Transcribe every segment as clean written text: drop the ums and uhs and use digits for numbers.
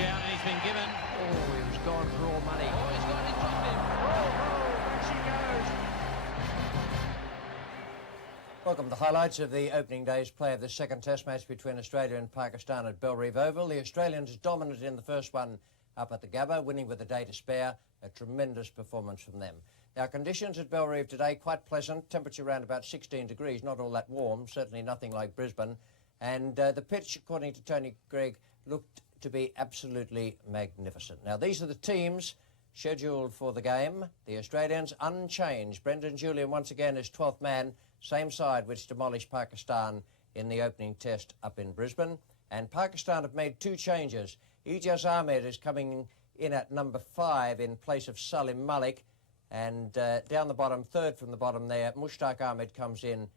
shout, and he's been given. Oh, he was gone for all money. Oh, he's got it, dropped him. Back she goes. Welcome to the highlights of the opening day's play of the second test match between Australia and Pakistan at Belrive Oval. The Australians dominated in the first one up at the Gabba, winning with a day to spare. A tremendous performance from them. Now, conditions at Belrive today, quite pleasant. Temperature around about 16 degrees, not all that warm, certainly nothing like Brisbane. And the pitch, according to Tony Greig, looked to be absolutely magnificent. Now, these are the teams scheduled for the game. The Australians unchanged. Brendan Julian once again is 12th man, same side which demolished Pakistan in the opening test up in Brisbane. And Pakistan have made two changes. Ijaz Ahmed is coming in at number 5 in place of Salim Malik. And down the bottom, third from the bottom there, Mushtaq Ahmed comes in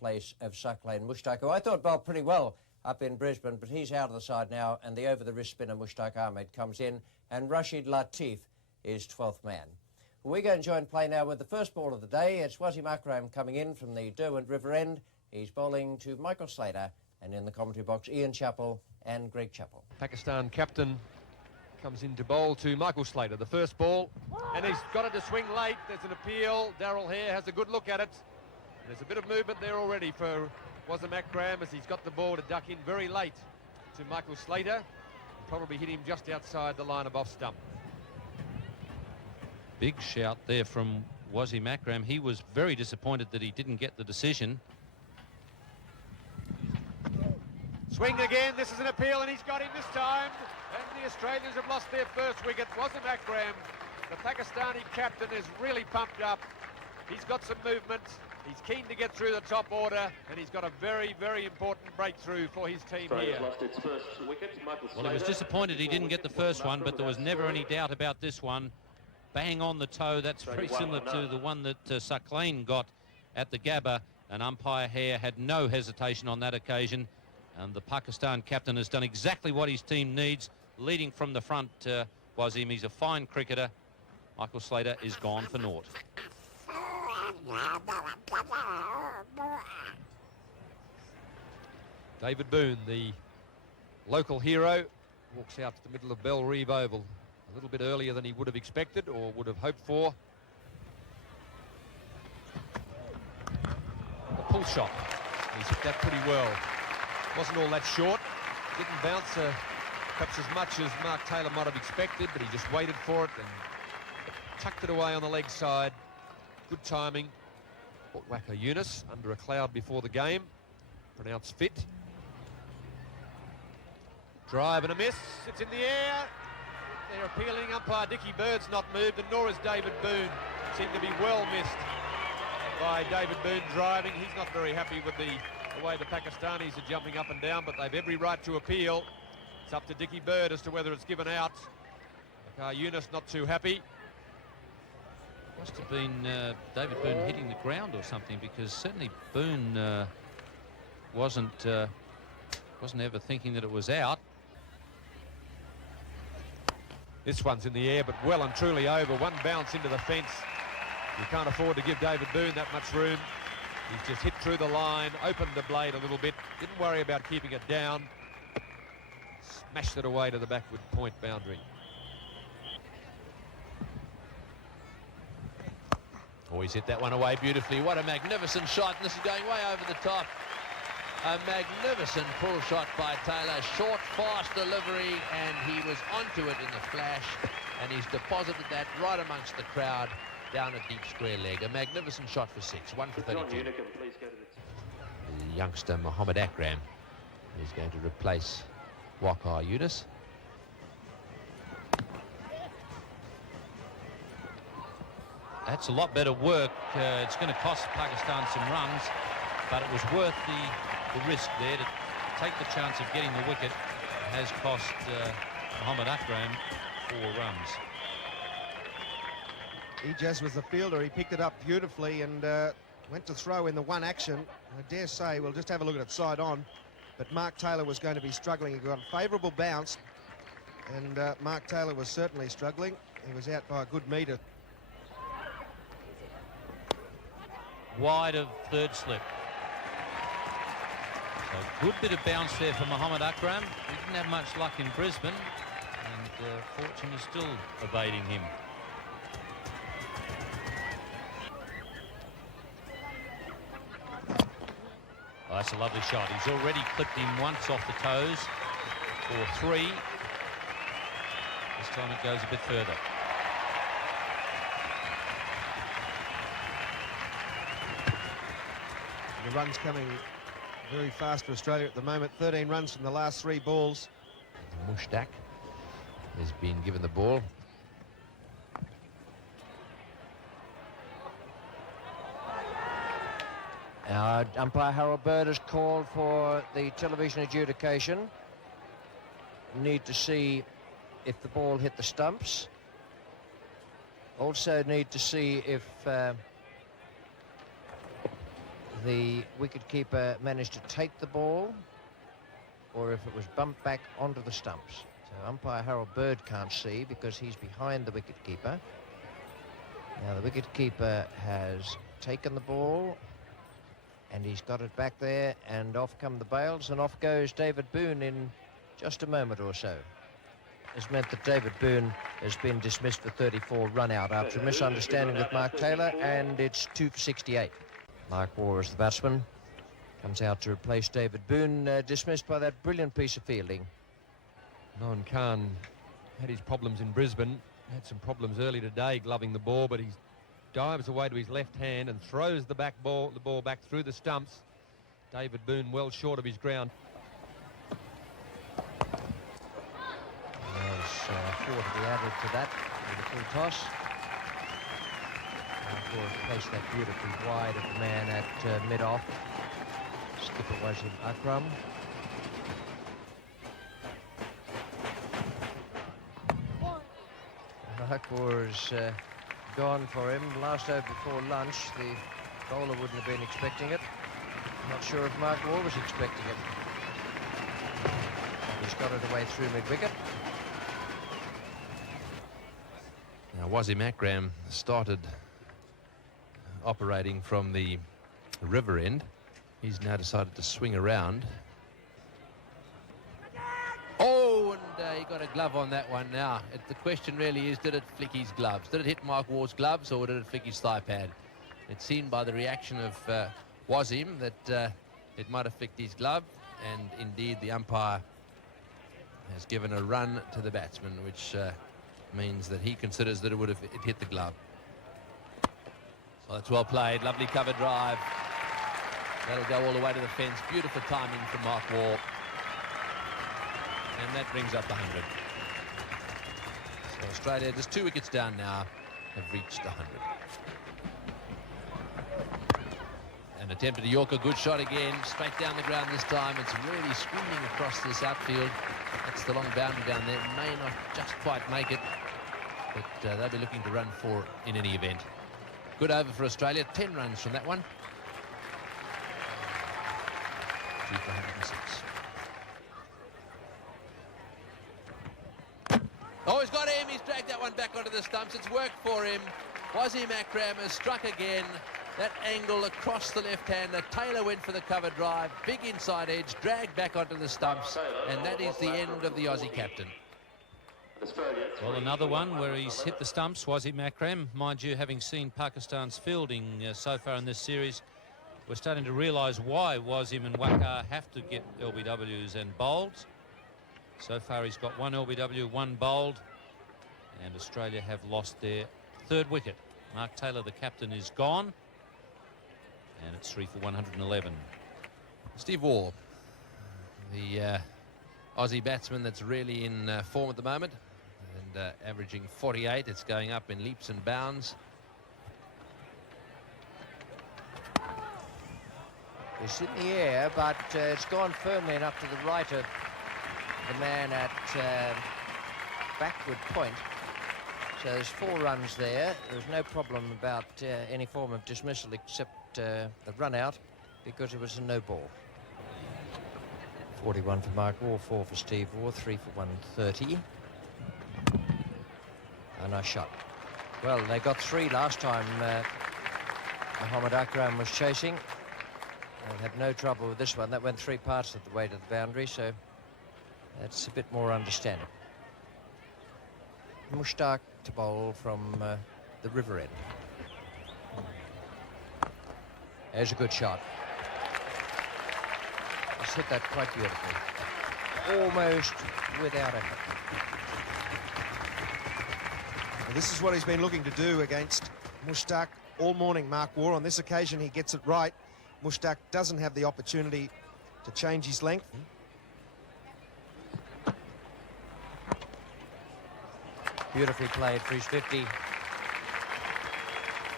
place of Saqlain Mushtaq, who I thought bowled pretty well up in Brisbane, but he's out of the side now, and the over-the-wrist spinner Mushtaq Ahmed comes in, and Rashid Latif is 12th man. We're going to join play now with the first ball of the day. It's Wasim Akram coming in from the Derwent River end. He's bowling to Michael Slater, and in the commentary box, Ian Chappell and Greg Chappell. Pakistan captain comes in to bowl to Michael Slater, the first ball, and he's got it to swing late. There's an appeal. Darryl Hare has a good look at it. There's a bit of movement there already for Wasim Akram as he's got the ball to duck in very late to Michael Slater. And probably hit him just outside the line of off stump. Big shout there from Wasim Akram. He was very disappointed that he didn't get the decision. Swing again. This is an appeal, and he's got him this time. And the Australians have lost their first wicket. Wasim Akram, the Pakistani captain, is really pumped up. He's got some movement. He's keen to get through the top order, and he's got a very, very important breakthrough for his team here. Lost its first wicket. Well, he was disappointed he didn't get the first one, but there was never any doubt about this one. Bang on the toe. That's very similar to the one that Saqlain got at the Gabba, and umpire Hare had no hesitation on that occasion. And the Pakistan captain has done exactly what his team needs, leading from the front. Wasim, he's a fine cricketer. Michael Slater is gone for naught. David Boone, the local hero, walks out to the middle of Belrive Oval a little bit earlier than he would have expected or would have hoped for. A pull shot. He's hit that pretty well. Wasn't all that short. Didn't bounce perhaps as much as Mark Taylor might have expected, but he just waited for it and tucked it away on the leg side. Good timing. Whacker Yunus under a cloud before the game. Pronounced fit. Drive and a miss. It's in the air. They're appealing. Umpire Dickie Bird's not moved, and nor is David Boone. Seemed to be well missed by David Boone driving. He's not very happy with the way the Pakistanis are jumping up and down, but they've every right to appeal. It's up to Dickie Bird as to whether it's given out. Yunus not too happy. Must have been David Boone hitting the ground or something, because certainly Boone wasn't ever thinking that it was out. This one's in the air, but well and truly over. One bounce into the fence. You can't afford to give David Boone that much room. He's just hit through the line, opened the blade a little bit, didn't worry about keeping it down. Smashed it away to the backward point boundary. Oh, he's hit that one away beautifully. What a magnificent shot, and this is going way over the top. A magnificent pull shot by Taylor. Short, fast delivery, and he was onto it in the flash, and he's deposited that right amongst the crowd down a deep square leg. A magnificent shot for 6. 1 for 32. The youngster Mohammad Akram is going to replace Waqar Younis. That's a lot better work. It's going to cost Pakistan some runs, but it was worth the risk there to take the chance of getting the wicket. It has cost Mohammad Akram 4 runs. Ijaz was the fielder. He picked it up beautifully and went to throw in the one action. I dare say we'll just have a look at it side on. But Mark Taylor was going to be struggling. He got a favourable bounce, and Mark Taylor was certainly struggling. He was out by a good metre. Wide of third slip. So good bit of bounce there for Mohammad Akram. He didn't have much luck in Brisbane. fortune is still evading him. Oh, that's a lovely shot. He's already clipped him once off the toes for 3. This time it goes a bit further. The runs coming very fast for Australia at the moment. 13 runs from the last 3 balls. Mushtaq has been given the ball. Umpire Harold Bird has called for the television adjudication. Need to see if the ball hit the stumps. Also need to see if the wicketkeeper managed to take the ball or if it was bumped back onto the stumps. So umpire Harold Bird can't see because he's behind the wicketkeeper. Now the wicketkeeper has taken the ball and he's got it back there, and off come the bails, and off goes David Boon in just a moment or so. This meant that David Boon has been dismissed for 34 run out after a misunderstanding with Mark Taylor, and it's 2 for 68. Mark Waugh is the batsman, comes out to replace David Boon, dismissed by that brilliant piece of fielding. Nohan Khan had his problems in Brisbane, had some problems early today gloving the ball, but he dives away to his left hand and throws the ball back through the stumps. David Boon well short of his ground. There's 4 to be added to that with a full toss. Placed that beautifully wide of the man at mid-off. Skipper Wasim Akram. Akbar's gone for him. Last over before lunch, the bowler wouldn't have been expecting it. Not sure if Mark Waugh was expecting it. He's got it away through mid-wicket. Now Wasim Akram started operating from the river end. He's now decided to swing around. Oh, and he got a glove on that one. Now the question really is, did it flick his gloves? Did it hit Mark Waugh's gloves, or did it flick his thigh pad? It's seen by the reaction of Wasim that it might have flicked his glove, and indeed the umpire has given a run to the batsman, which means that he considers that it hit the glove. So that's well played. Lovely cover drive. That'll go all the way to the fence. Beautiful timing from Mark Waugh. And that brings up the 100. So Australia, just 2 wickets down now, have reached 100. An attempted Yorker, good shot again, straight down the ground this time. It's really screaming across this outfield. That's the long boundary down there. May not just quite make it, but they'll be looking to run 4 in any event. Good over for Australia, 10 runs from that one. 2 for 106. Oh, he's got him. He's dragged that one back onto the stumps. It's worked for him. Wasim Akram has struck again. That angle across the left-hander. Taylor went for the cover drive. Big inside edge, dragged back onto the stumps. And that is the end of the Aussie captain. Well, another one where he's hit the stumps, Wasim Akram. Mind you, having seen Pakistan's fielding so far in this series, we're starting to realise why Wasim and Waqar have to get LBWs and bowled. So far he's got 1 LBW, 1 bowled, and Australia have lost their 3rd wicket. Mark Taylor, the captain, is gone, and it's 3 for 111. Steve Waugh, the Aussie batsman that's really in form at the moment, and averaging 48. It's going up in leaps and bounds. It's in the air, but it's gone firmly enough to the right of the man at backward point. So there's 4 runs there. There's no problem about any form of dismissal except the run out, because it was a no ball. 41 for Mark Waugh, 4 for Steve Waugh, 3 for 130. And a shot. Well, they got 3 last time Mohammad Akram was chasing. They'll have no trouble with this one. That went 3 parts of the way to the boundary, so that's a bit more understanding. Mushtaq to bowl from the river end. There's a good shot. He's hit that quite beautifully. Almost without effort. Well, this is what he's been looking to do against Mushtaq all morning, Mark Waugh. On this occasion, he gets it right. Mushtaq doesn't have the opportunity to change his length. Beautifully played for his 50.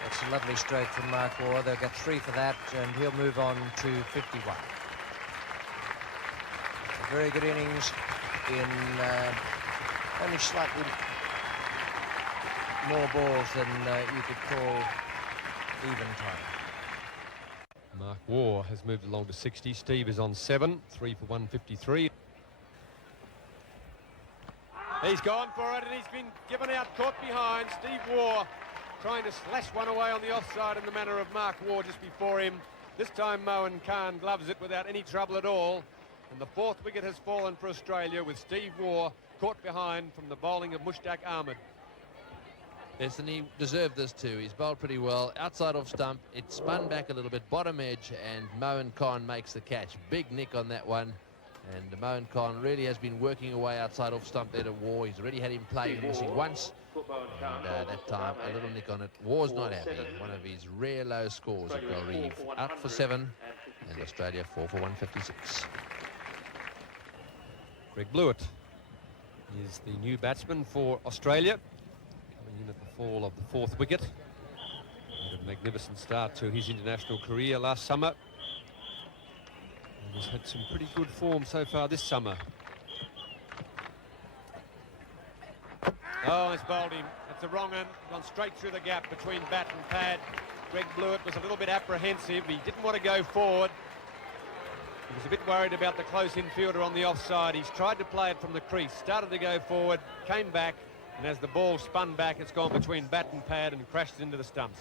That's a lovely stroke from Mark Waugh. They'll get 3 for that, and he'll move on to 51. A very good innings in only slightly more balls than you could call even time. Mark Waugh has moved along to 60. Steve is on 7, 3 for 153. He's gone for it, and he's been given out, caught behind. Steve Waugh trying to slash one away on the offside in the manner of Mark Waugh just before him. This time Moeen Khan gloves it without any trouble at all. And the 4th wicket has fallen for Australia with Steve Waugh caught behind from the bowling of Mushtaq Ahmed. Yes, and he deserved this too. He's bowled pretty well. Outside off stump, it spun back a little bit, bottom edge, and Moeen Khan makes the catch. Big nick on that one. And Moeen Khan really has been working away outside off stump there to Waugh. He's already had him playing, missing once. And that time, a little nick on it. Waugh's not happy. One of his rare low scores at Belrive. Out for 7, and Australia 4 for 156. Greg Blewett is the new batsman for Australia, coming in at the fall of the 4th wicket. Had a magnificent start to his international career last summer. And has had some pretty good form so far this summer. Oh, it's bowled him. That's a wrong one. Gone straight through the gap between bat and pad. Greg Blewett was a little bit apprehensive. He didn't want to go forward. He was a bit worried about the close infielder on the offside. He's tried to play it from the crease. Started to go forward, came back, and as the ball spun back, it's gone between bat and pad and crashed into the stumps.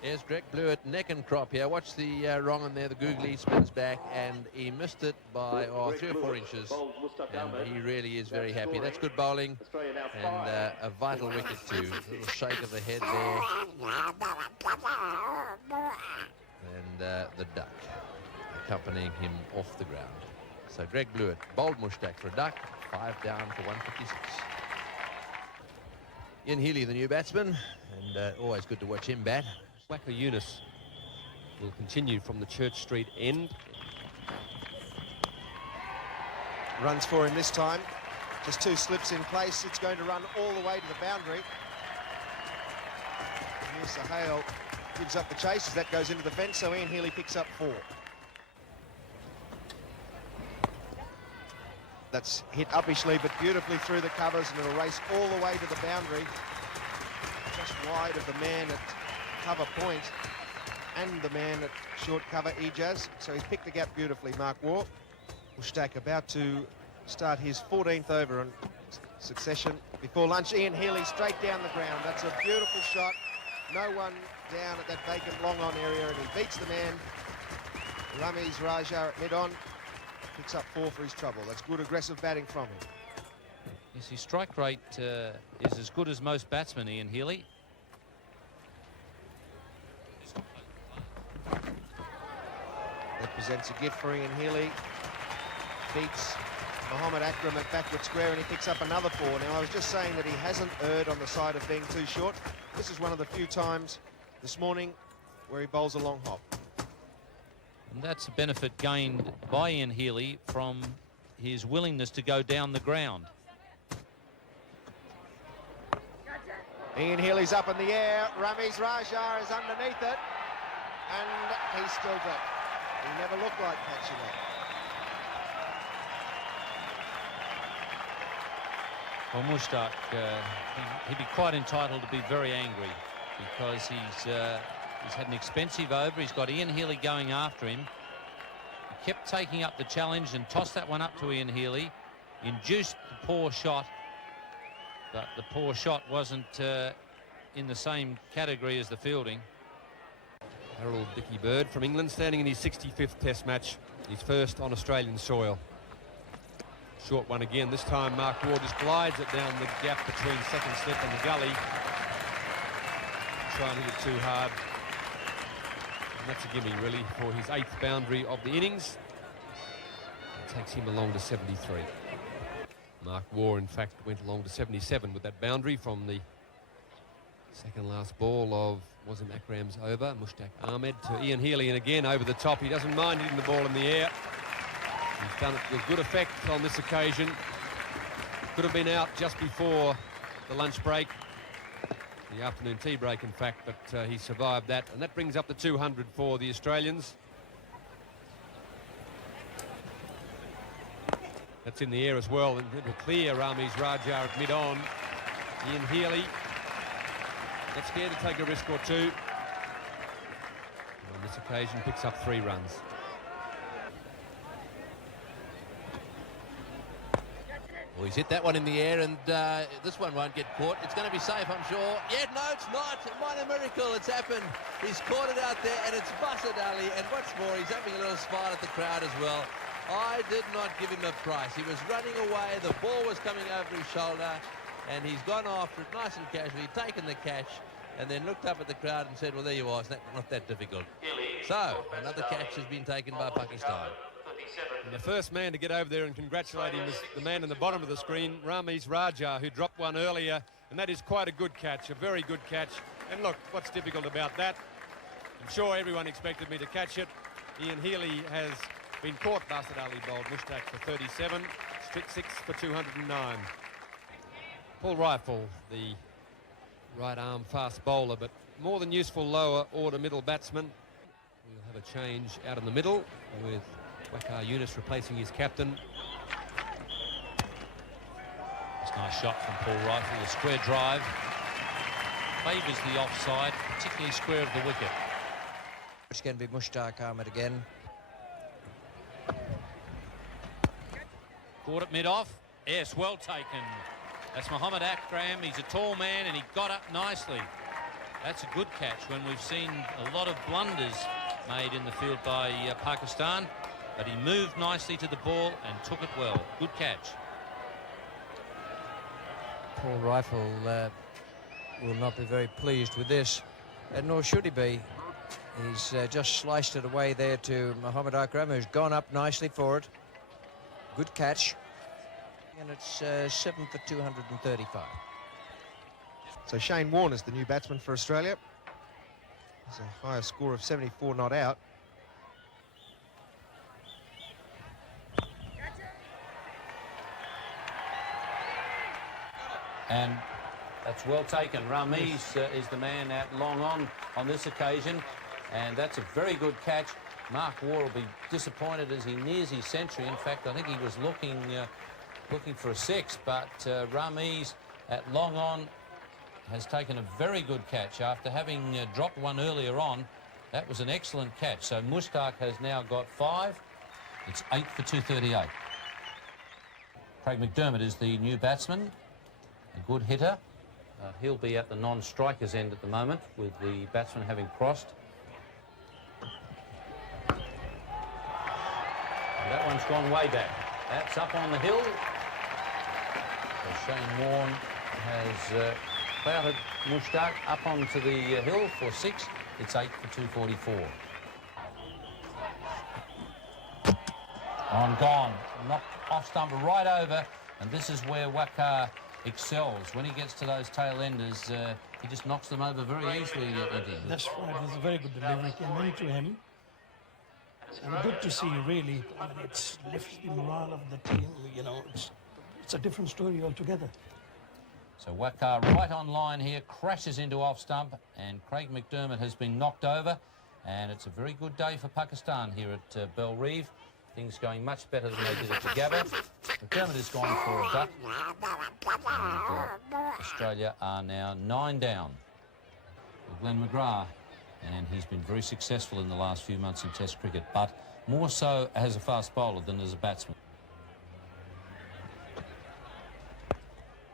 Here's Greg Blewett, neck and crop here. Watch the wrong on there. The googly spins back, and he missed it by 3 or 4 inches. And he really is very happy. That's good bowling, and a vital wicket too. A little shake of the head there. And the duck accompanying him off the ground. So Greg Blewett bowled Mushtaq for a duck, 5 down for 156. Ian Healy, the new batsman, and always good to watch him bat. Waqar Younis will continue from the Church Street end. Runs for him this time. Just 2 slips in place. It's going to run all the way to the boundary. Here's Sahale gives up the chase as that goes into the fence, so Ian Healy picks up 4. That's hit uppishly but beautifully through the covers, and it'll race all the way to the boundary. Just wide of the man at cover point and the man at short cover, Ijaz. So he's picked the gap beautifully, Mark Waugh. Mushtaq about to start his 14th over in succession before lunch. Ian Healy straight down the ground. That's a beautiful shot. No one down at that vacant long-on area, and he beats the man. Ramiz Raja at mid-on. Picks up 4 for his trouble. That's good aggressive batting from him. Yes, his strike rate is as good as most batsmen, Ian Healy. That presents a gift for Ian Healy. Beats Mohammad Akram at backward square, and he picks up another 4. Now, I was just saying that he hasn't erred on the side of being too short. This is one of the few times this morning where he bowls a long hop. And that's a benefit gained by Ian Healy from his willingness to go down the ground. Ian Healy's up in the air. Ramiz Raja is underneath it, and he's still dropped. He never looked like catching it. Well, Mushtaq, he'd be quite entitled to be very angry because he's had an expensive over. He's got Ian Healy going after him. He kept taking up the challenge and tossed that one up to Ian Healy, induced the poor shot, but the poor shot wasn't in the same category as the fielding. Harold Dickie Bird from England, standing in his 65th Test match, his first on Australian soil. Short one again. This time Mark Waugh just glides it down the gap between second slip and the gully. Try and hit it too hard. And that's a gimme, really, for his 8th boundary of the innings. It takes him along to 73. Mark Waugh, in fact, went along to 77 with that boundary from the second last ball of Wasim Akram's over. Mushtaq Ahmed to Ian Healy, and again over the top. He doesn't mind hitting the ball in the air. He's done it with good effect on this occasion. Could have been out just before the lunch break, the afternoon tea break, in fact, but he survived that, and that brings up the 200 for the Australians. That's in the air as well, and it will clear Ramiz Raja at mid-on. Ian Healy, not scared to take a risk or two. And on this occasion, picks up 3 runs. Well, he's hit that one in the air, and this one won't get caught. It's going to be safe, I'm sure. Yeah, no, it's not. What a miracle. It's happened. He's caught it out there, and it's Basit Ali. And what's more, he's having a little smile at the crowd as well. I did not give him a price. He was running away. The ball was coming over his shoulder, and he's gone after it nice and casually, taken the catch, and then looked up at the crowd and said, well, there you are. It's not that difficult. So, another catch has been taken by Pakistan. And the first man to get over there and congratulate him was the man in the bottom of the screen, Ramiz Raja, who dropped one earlier, and that is quite a good catch, a very good catch. And look, what's difficult about that? I'm sure everyone expected me to catch it. Ian Healy has been caught. Basit Ali bowled Mushtaq for 37, strict 6 for 209. Paul Rifle, the right arm fast bowler, but more than useful lower order middle batsman. We'll have a change out in the middle with Waqar Younis replacing his captain. It's a nice shot from Paul Rifle. The square drive favours the offside, particularly square of the wicket. It's going to be Mushtaq Ahmed again. Caught it mid-off. Yes, well taken. That's Mohammad Akram. He's a tall man, and he got up nicely. That's a good catch when we've seen a lot of blunders made in the field by Pakistan. But he moved nicely to the ball and took it well. Good catch. Paul Rifle will not be very pleased with this, and nor should he be. He's just sliced it away there to Mohammad Akram, who's gone up nicely for it. Good catch. And it's 7 for 235. So Shane Warne is the new batsman for Australia. There's a higher score of 74 not out. And that's well taken. Ramiz is the man at long on this occasion, and that's a very good catch. Mark Waugh will be disappointed as he nears his century. In fact, I think he was looking for a 6, but Ramiz at long on has taken a very good catch after having dropped one earlier on. That was an excellent catch. So Mushtaq has now got 5. It's 8 for 238. Craig McDermott is the new batsman. A good hitter. He'll be at the non-strikers end at the moment with the batsman having crossed. And that one's gone way back. That's up on the hill. So Shane Warne has clouted Mushtaq up onto the hill for 6. It's 8 for 244. On gone. Knocked off stumper right over, and this is where Waqar excels. When he gets to those tail enders, he just knocks them over very easily. That's right. It was a very good delivery. Came into him. And good to see, really. I mean, it's lifts the morale of the team. You know, it's a different story altogether. So Waqar right on line here, crashes into off stump, and Craig McDermott has been knocked over. And it's a very good day for Pakistan here at Belrive. Things going much better than they did at the Gabba. McDermott has gone for a duck. And, Australia are now 9 down with Glenn McGrath. And he's been very successful in the last few months in Test cricket, but more so as a fast bowler than as a batsman.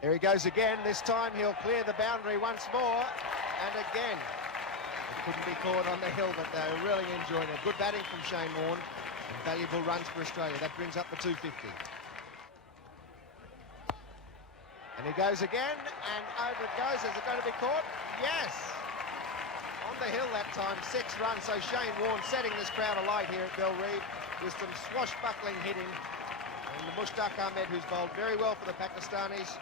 Here he goes again. This time he'll clear the boundary once more. And again, it couldn't be caught on the hill, but they're really enjoying it. Good batting from Shane Warne. And valuable runs for Australia. That brings up the 250. And he goes again, and over it goes. Is it going to be caught? Yes! On the hill that time, 6 runs. So Shane Warne setting this crowd alight here at Bellerive with some swashbuckling hitting. And Mushtaq Ahmed, who's bowled very well for the Pakistanis.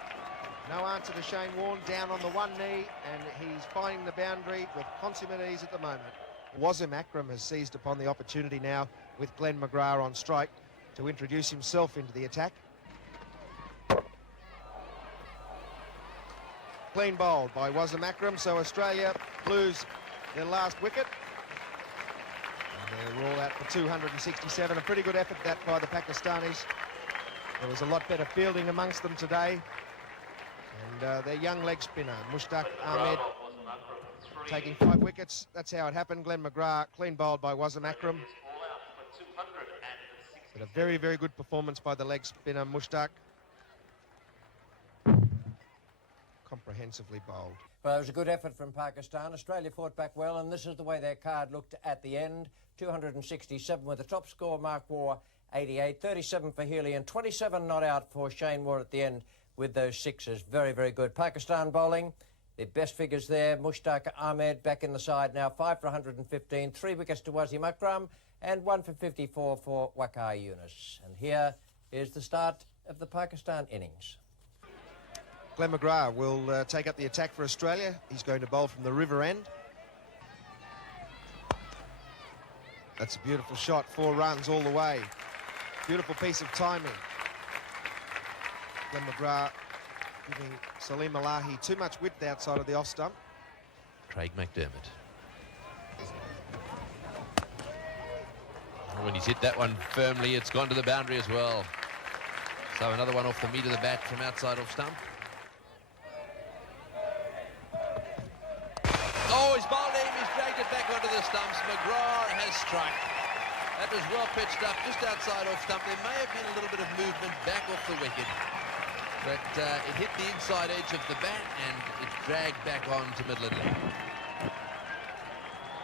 No answer to Shane Warne, down on the one knee, and he's finding the boundary with consummate ease at the moment. Wasim Akram has seized upon the opportunity now with Glenn McGrath on strike to introduce himself into the attack. Clean bowled by Wasim Akram, so Australia lose their last wicket. And they're all out for 267. A pretty good effort that by the Pakistanis. There was a lot better fielding amongst them today. And their young leg spinner, Mushtaq Ahmed, taking 5 wickets. That's how it happened. Glenn McGrath, clean bowled by Wasim Akram. But a very, very good performance by the leg spinner, Mushtaq. Comprehensively bowled. Well, it was a good effort from Pakistan. Australia fought back well, and this is the way their card looked at the end. 267 with the top score, Mark Waugh, 88. 37 for Healy, and 27 not out for Shane Warne at the end with those 6s. Very, very good. Pakistan bowling, their best figures there. Mushtaq Ahmed back in the side now, 5 for 115. 3 wickets to Wasim Akram, and 1 for 54 for Waqar Younis. And here is the start of the Pakistan innings. Glenn McGrath will take up the attack for Australia. He's going to bowl from the river end. That's a beautiful shot, 4 runs all the way. Beautiful piece of timing. Glenn McGrath giving Salim Alahi too much width outside of the off stump. Craig McDermott. When he's hit that one firmly, it's gone to the boundary as well. So another one off the meat of the bat from outside off stump. Oh, he's bowled him, he's dragged it back onto the stumps. McGrath has struck. That was well pitched up just outside off stump. There may have been a little bit of movement back off the wicket, but it hit the inside edge of the bat and it dragged back on to middle and leg.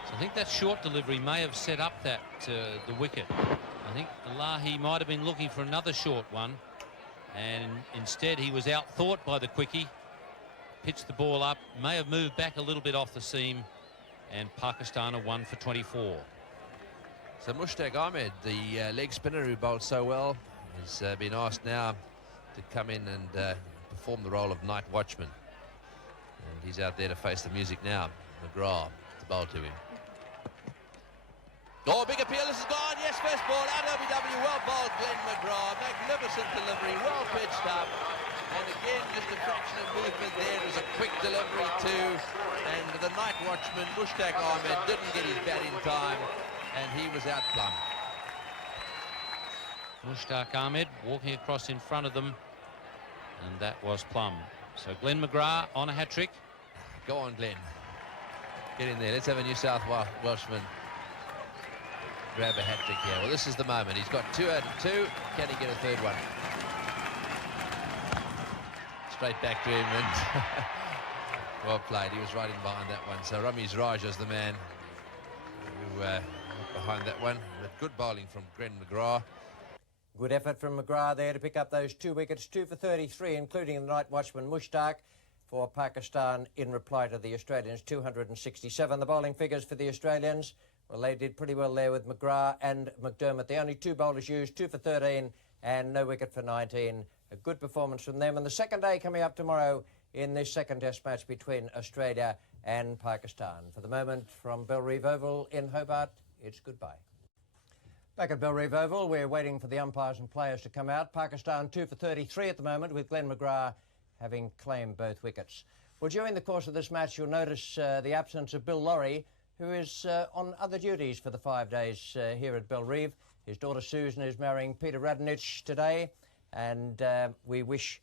So I think that short delivery may have set up that the wicket. I think Alahi might have been looking for another short one, and instead he was out-thought by the quickie. Pitched the ball up, may have moved back a little bit off the seam, and Pakistan are 1 for 24. So Mushtaq Ahmed, the leg spinner who bowled so well, has been asked now to come in and perform the role of night watchman. And he's out there to face the music now. McGrath to bowl to him. Oh, big appeal, this is gone. Yes, first ball, out OBW, well bowled Glenn McGrath. Magnificent delivery, well pitched up. And again, just a fraction of movement there. It was a quick delivery too. And the night watchman, Mushtaq Ahmed, didn't get his bat in time, and he was out plumb. Mushtaq Ahmed walking across in front of them, and that was plumb. So Glenn McGrath on a hat-trick. Go on, Glenn. Get in there. Let's have a New South Welshman grab a hat-trick here. Well, this is the moment. He's got 2 out of 2. Can he get a third one? Straight back to him, and well played. He was right in behind that one. So Ramiz Raja's the man who behind that one. But good bowling from Glenn McGrath. Good effort from McGrath there to pick up those 2 wickets, 2 for 33, including the night watchman Mushtaq for Pakistan in reply to the Australians, 267. The bowling figures for the Australians, well, they did pretty well there with McGrath and McDermott. The only 2 bowlers used, 2 for 13 and no wicket for 19. A good performance from them. And the second day coming up tomorrow in this second test match between Australia and Pakistan. For the moment, from Bellerive Oval in Hobart, it's goodbye. Back at Bellerive Oval, we're waiting for the umpires and players to come out. Pakistan 2 for 33 at the moment, with Glenn McGrath having claimed both wickets. Well, during the course of this match, you'll notice the absence of Bill Laurie, who is on other duties for the 5 days here at Bellerive. His daughter Susan is marrying Peter Radonich today, and we wish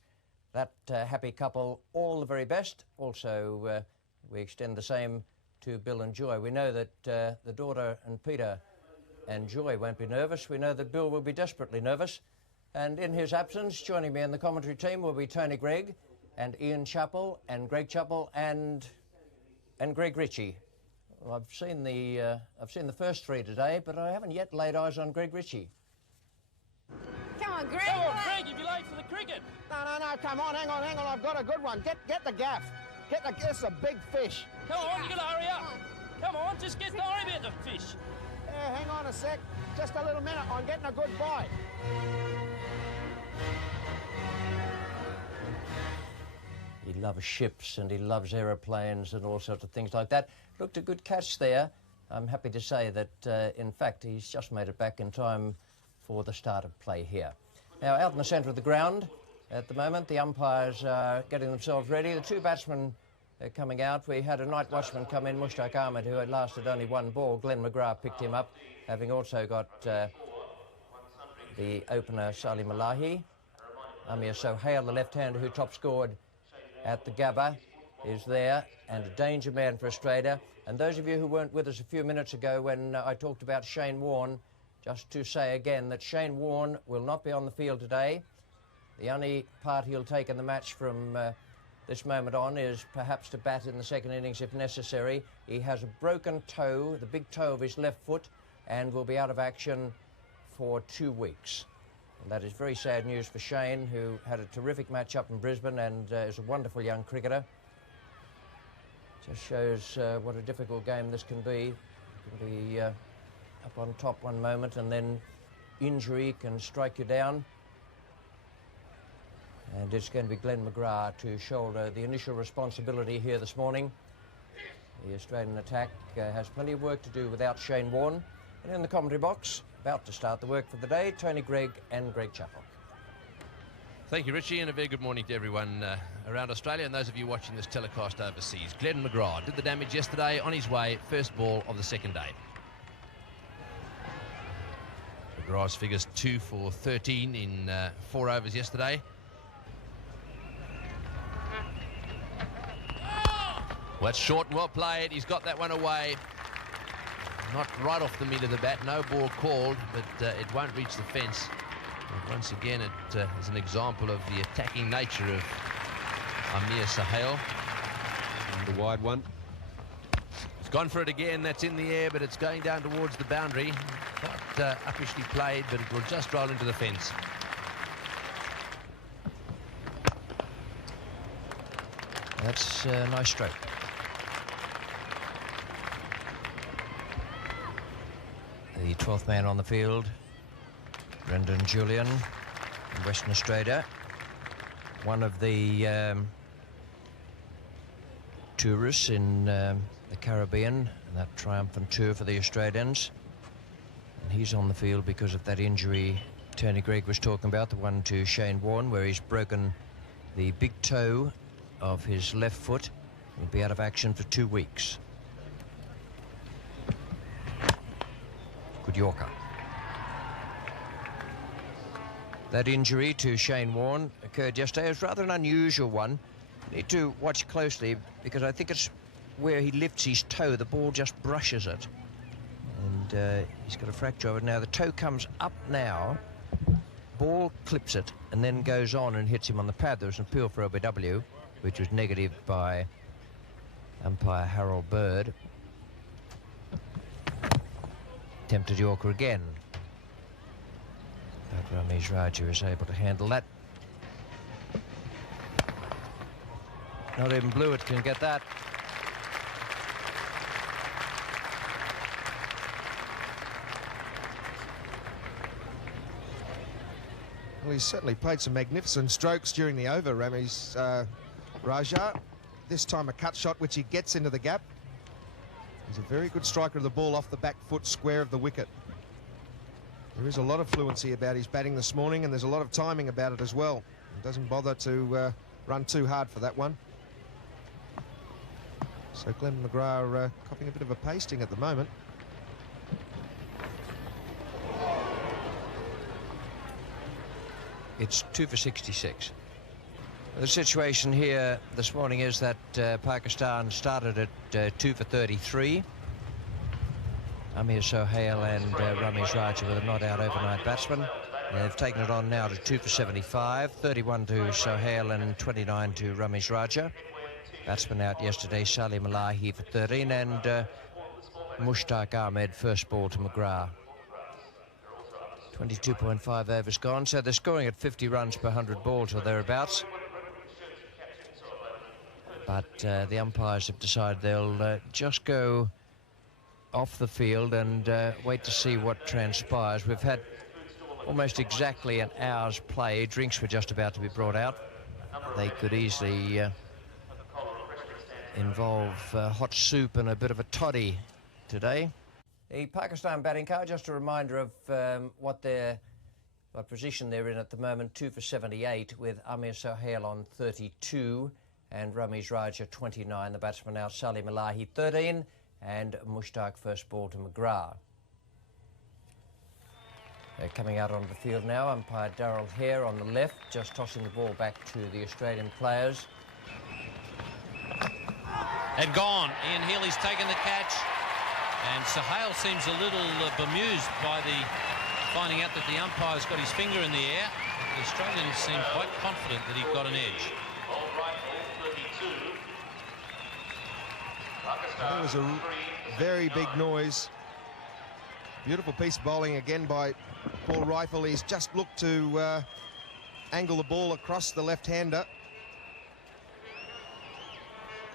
that happy couple all the very best. Also, we extend the same to Bill and Joy. We know that the daughter and Peter and Joy won't be nervous. We know that Bill will be desperately nervous. And in his absence, joining me in the commentary team will be Tony Greig and Ian Chappell and Greg Chappell and Greg Ritchie. Well, I've seen the first 3 today, but I haven't yet laid eyes on Greg Ritchie. Come on, on, Greg. Come on, Greg, you'll be late for the cricket. No, come on, hang on, I've got a good one. Get the gaff. This is a big fish. Come on, you got to hurry up. Come on, just get the worry about the fish. Yeah, hang on a sec. Just a little minute, I'm getting a good bite. He loves ships and he loves aeroplanes and all sorts of things like that. Looked a good catch there. I'm happy to say that, in fact, he's just made it back in time for the start of play here. Now, out in the centre of the ground, at the moment, the umpires are getting themselves ready. The two batsmen are coming out. We had a night watchman come in, Mushtaq Ahmed, who had lasted only one ball. Glenn McGrath picked him up, having also got the opener, Salim Alahi. Amir Sohail, the left-hander who top-scored at the Gabba, is there, and a danger man for Australia. And those of you who weren't with us a few minutes ago when I talked about Shane Warne, just to say again that Shane Warne will not be on the field today. The only part he'll take in the match from this moment on is perhaps to bat in the second innings if necessary. He has a broken toe, the big toe of his left foot, and will be out of action for 2 weeks. And that is very sad news for Shane, who had a terrific match up in Brisbane and is a wonderful young cricketer. Just shows what a difficult game this can be. You can be up on top one moment and then injury can strike you down. And it's going to be Glenn McGrath to shoulder the initial responsibility here this morning. The Australian attack has plenty of work to do without Shane Warne. And in the commentary box, about to start the work for the day, Tony Greig and Greg Chappell. Thank you, Richie, and a very good morning to everyone around Australia and those of you watching this telecast overseas. Glenn McGrath did the damage yesterday, on his way, first ball of the second day. McGrath's figures 2 for 13 in 4 overs yesterday. Well, that's short and well played. He's got that one away. Not right off the middle of the bat. No ball called, but it won't reach the fence. And once again, it is an example of the attacking nature of Amir Sohail. And the wide one. He's gone for it again. That's in the air, but it's going down towards the boundary. Quite uppishly played, but it will just roll into the fence. That's a nice stroke. The 12th man on the field, Brendan Julian from Western Australia. One of the tourists in the Caribbean, and that triumphant tour for the Australians. And he's on the field because of that injury Tony Greig was talking about, the one to Shane Warne, where he's broken the big toe of his left foot. He'll be out of action for 2 weeks. Good Yorker. That injury to Shane Warne occurred yesterday. It was rather an unusual one. You need to watch closely because I think it's where he lifts his toe. The ball just brushes it. And he's got a fracture of it. Now the toe comes up now. Ball clips it and then goes on and hits him on the pad. There was an appeal for OBW, which was negative by umpire Harold Bird. Attempted Yorker again. But Ramesh Raja is able to handle that. Not even Blewett can get that. Well, he's certainly played some magnificent strokes during the over, Ramesh Raja. This time a cut shot, which he gets into the gap. He's a very good striker of the ball off the back foot square of the wicket. There is a lot of fluency about his batting this morning, and there's a lot of timing about it as well. He doesn't bother to run too hard for that one. So Glenn McGrath copping a bit of a pasting at the moment. It's 2 for 66. The situation here this morning is that Pakistan started at 2 for 33. Amir Sohail and Ramesh Raja with a not-out overnight batsman. They've taken it on now to 2 for 75, 31 to Sohail and 29 to Ramesh Raja. Batsman out yesterday, Salim Alahi for 13, and Mushtaq Ahmed, first ball to McGrath. 22.5 overs gone, so they're scoring at 50 runs per 100 balls or thereabouts. But the umpires have decided they'll just go off the field and wait to see what transpires. We've had almost exactly an hour's play. Drinks were just about to be brought out. They could easily involve hot soup and a bit of a toddy today. The Pakistan batting car, just a reminder of what position they're in at the moment. 2 for 78 with Amir Sohail on 32 and Ramiz Raja 29. The batsman out, Salim Elahi 13 and Mushtaq first ball to McGrath. They're coming out onto the field now. Umpire Darrell Hare on the left, just tossing the ball back to the Australian players. And gone. Ian Healy's taken the catch. And Sohail seems a little bemused by finding out that the umpire's got his finger in the air. The Australians seem quite confident that he got an edge. That was a very big noise. Beautiful piece of bowling again by Paul Rifle. He's just looked to angle the ball across the left-hander.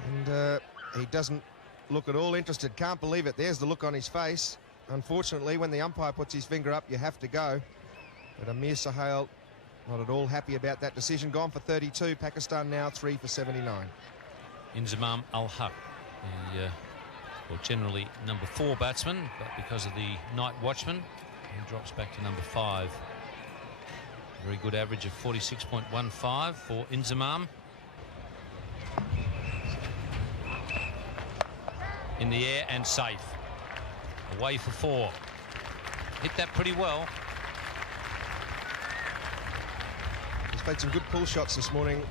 And he doesn't look at all interested. Can't believe it. There's the look on his face. Unfortunately, when the umpire puts his finger up, you have to go. But Amir Sohail not at all happy about that decision. Gone for 32. Pakistan now 3 for 79. Inzamam Al-Haq, well, generally number 4 batsman, but because of the night watchman, he drops back to number 5. Very good average of 46.15 for Inzamam. In the air and safe. Away for 4. Hit that pretty well. He's played some good pull shots this morning,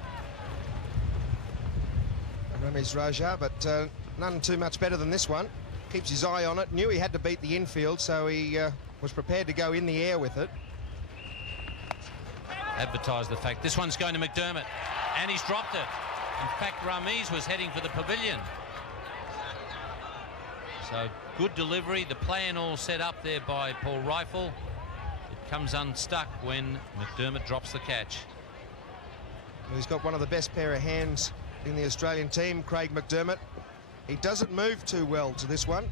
Ramiz Raja, but none too much better than this one. Keeps his eye on it. Knew he had to beat the infield, so he was prepared to go in the air with it. Advertise the fact this one's going to McDermott, and he's dropped it. In fact, Ramiz was heading for the pavilion. So good delivery. The plan all set up there by Paul Rifle. It comes unstuck when McDermott drops the catch. He's got one of the best pair of hands in the Australian team, Craig McDermott. He doesn't move too well to this one.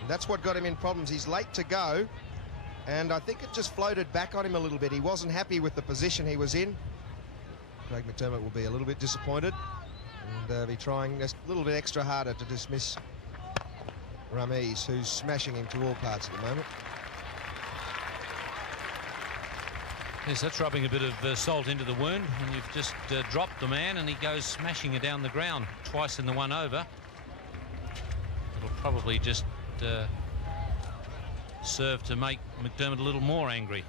And that's what got him in problems. He's late to go, and I think it just floated back on him a little bit. He wasn't happy with the position he was in. Craig McDermott will be a little bit disappointed and be trying a little bit extra harder to dismiss Ramiz, who's smashing him to all parts at the moment. Yes, that's rubbing a bit of salt into the wound when you've just dropped the man and he goes smashing it down the ground twice in the one over. It'll probably just serve to make McDermott a little more angry.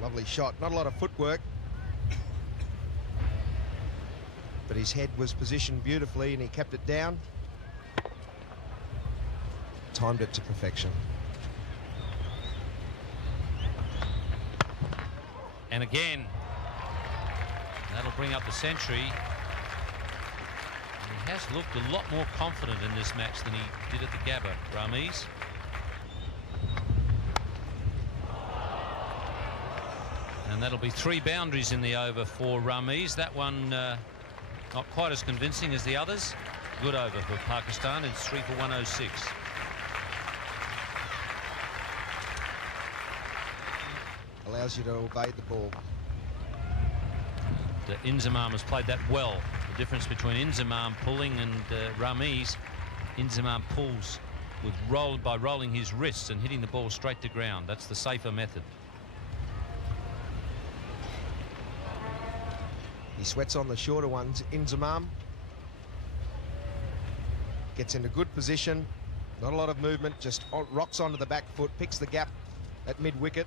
Lovely shot. Not a lot of footwork, but his head was positioned beautifully and he kept it down. Timed it to perfection. And again, that'll bring up the century. And he has looked a lot more confident in this match than he did at the Gabba, Ramiz. And that'll be 3 boundaries in the over for Ramiz. That one not quite as convincing as the others. Good over for Pakistan. It's 3 for 106. Allows you to evade the ball. Inzamam has played that well. The difference between Inzamam pulling and Ramiz, Inzamam pulls by rolling his wrists and hitting the ball straight to ground. That's the safer method. He sweats on the shorter ones. Inzamam gets into good position. Not a lot of movement, just rocks onto the back foot, picks the gap at mid-wicket.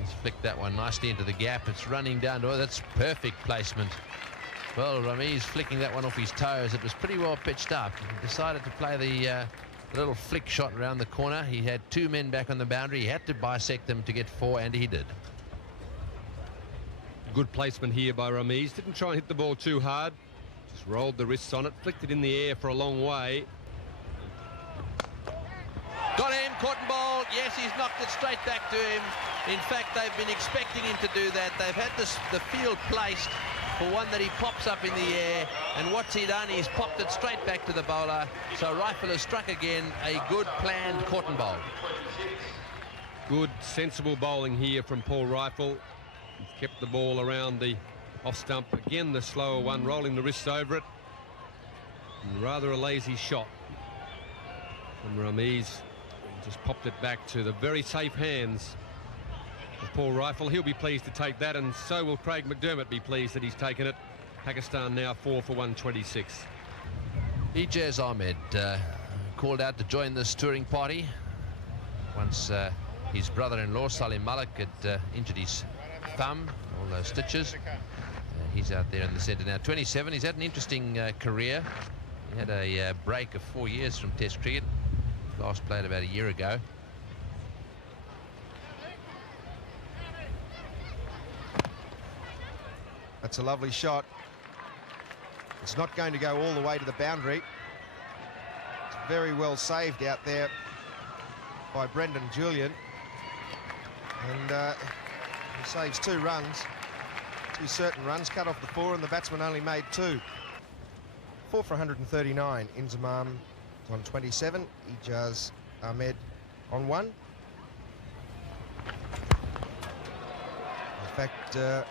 He's flicked that one nicely into the gap. It's running down to that's perfect placement. Well, Ramiz flicking that one off his toes. It was pretty well pitched up. He decided to play the little flick shot around the corner. He had 2 men back on the boundary. He had to bisect them to get 4, and he did. Good placement here by Ramiz. Didn't try and hit the ball too hard. Just rolled the wrists on it, flicked it in the air for a long way. Got him, cotton ball. Yes, he's knocked it straight back to him. In fact, they've been expecting him to do that. They've had the field placed for one that he pops up in the air. And what's he done? He's popped it straight back to the bowler. So Rifle has struck again a good planned cotton bowl. Good, sensible bowling here from Paul Rifle. He's kept the ball around the off stump. Again, the slower one, rolling the wrists over it. And rather a lazy shot from Ramiz. Just popped it back to the very safe hands of Paul Rifle. He'll be pleased to take that, and so will Craig McDermott be pleased that he's taken it. Pakistan now 4 for 126. Ijaz Ahmed called out to join this touring party once his brother-in-law Salim Malik had injured his thumb, all those stitches. He's out there in the centre now, 27. He's had an interesting career. He had a break of 4 years from Test cricket. Last played about a year ago. That's a lovely shot. It's not going to go all the way to the boundary. It's very well saved out there by Brendan Julian. And he saves 2 runs, 2 certain runs, cut off the 4, and the batsman only made 2. 4 for 139. Inzamam on 27, Ijaz Ahmed on 1. In fact, there'll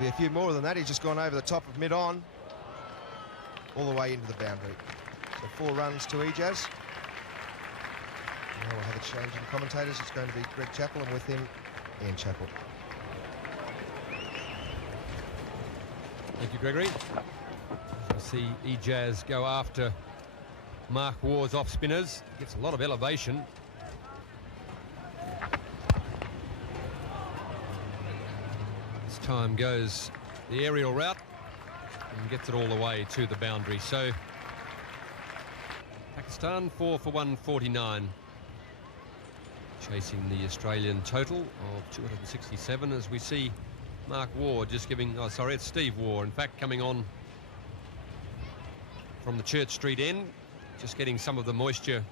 be a few more than that. He's just gone over the top of mid-on, all the way into the boundary. So 4 runs to Ijaz. Now we'll have a change in commentators. It's going to be Greg Chappell, and with him, Ian Chappell. Thank you, Gregory. I see Ijaz go after Mark Waugh's off spinners. Gets a lot of elevation. This time goes the aerial route and gets it all the way to the boundary. So Pakistan 4 for 149. Chasing the Australian total of 267 as we see Mark Waugh just giving, oh sorry, it's Steve Waugh in fact coming on from the Church Street end, just getting some of the moisture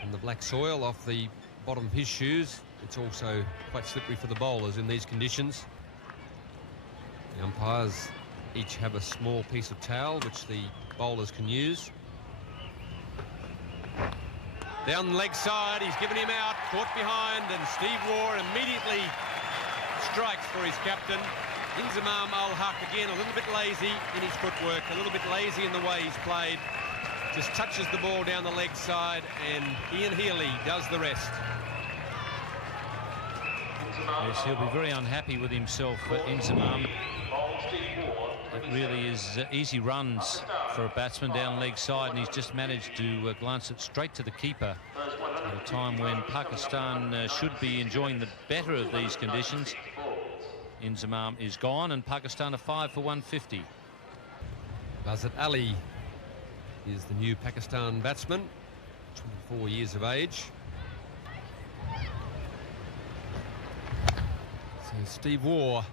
from the black soil off the bottom of his shoes. It's also quite slippery for the bowlers in these conditions. The umpires each have a small piece of towel which the bowlers can use. Down the leg side, he's given him out, caught behind, and Steve Waugh immediately strikes for his captain. Inzamam Ul-Haq again a little bit lazy in his footwork, a little bit lazy in the way he's played. Just touches the ball down the leg side, and Ian Healy does the rest. Yes, he'll be very unhappy with himself, Inzamam. It really is easy runs for a batsman down leg side, and he's just managed to glance it straight to the keeper at a time when Pakistan should be enjoying the better of these conditions. Inzamam is gone, and Pakistan are 5 for 150. Bazat Ali is the new Pakistan batsman, 24 years of age. So Steve Waugh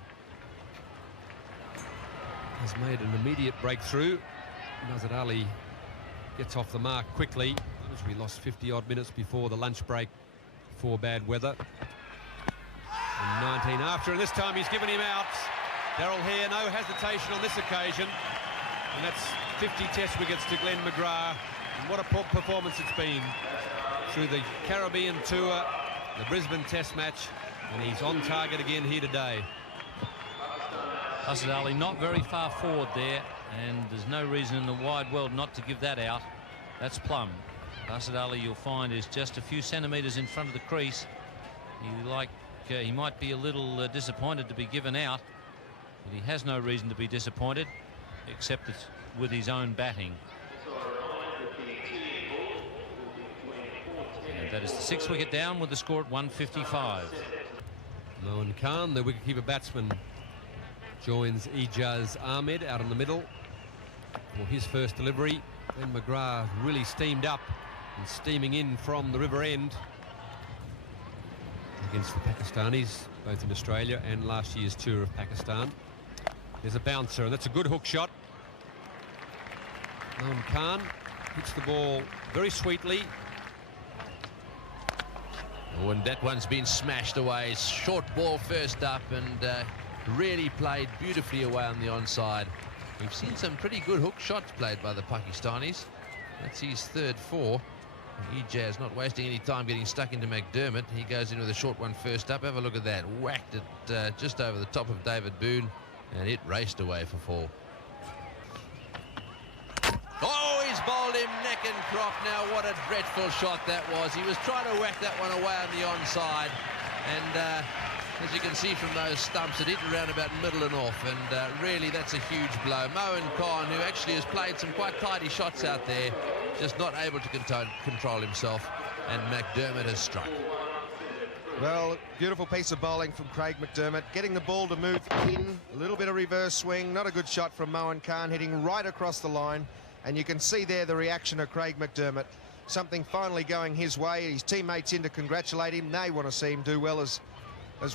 has made an immediate breakthrough. Bazat Ali gets off the mark quickly, as we lost 50-odd minutes before the lunch break for bad weather. And 19 after, and this time he's given him out. Daryl Hare, no hesitation on this occasion. And that's 50 test wickets to Glenn McGrath. And what a performance it's been through the Caribbean Tour, the Brisbane Test match, and he's on target again here today. Bazat Ali not very far forward there, and there's no reason in the wide world not to give that out. That's plumb. Bazat Ali, you'll find, is just a few centimetres in front of the crease. He might be a little disappointed to be given out, but he has no reason to be disappointed, except it's with his own batting. And that is the 6th wicket down with the score at 155. Moeen Khan, the wicketkeeper batsman, joins Ijaz Ahmed out in the middle for his first delivery. Glenn McGrath really steamed up and steaming in from the river end against the Pakistanis, both in Australia and last year's tour of Pakistan. There's a bouncer, and that's a good hook shot. Moen Khan hits the ball very sweetly. Oh, and that one's been smashed away. Short ball first up, and really played beautifully away on the onside. We've seen some pretty good hook shots played by the Pakistanis. That's his third four. Ijaz not wasting any time getting stuck into McDermott. He goes in with a short one first up. Have a look at that. Whacked it just over the top of David Boone, and it raced away for four. Oh, he's bowled him neck and crop. Now, what a dreadful shot that was. He was trying to whack that one away on the onside, and as you can see from those stumps, it hit around about middle and off, and really that's a huge blow. Moen Khan, who actually has played some quite tidy shots out there, just not able to control himself, and McDermott has struck. Well, beautiful piece of bowling from Craig McDermott, getting the ball to move in, a little bit of reverse swing, not a good shot from Moen Khan, hitting right across the line, and you can see there the reaction of Craig McDermott. Something finally going his way. His teammates in to congratulate him. They want to see him do well as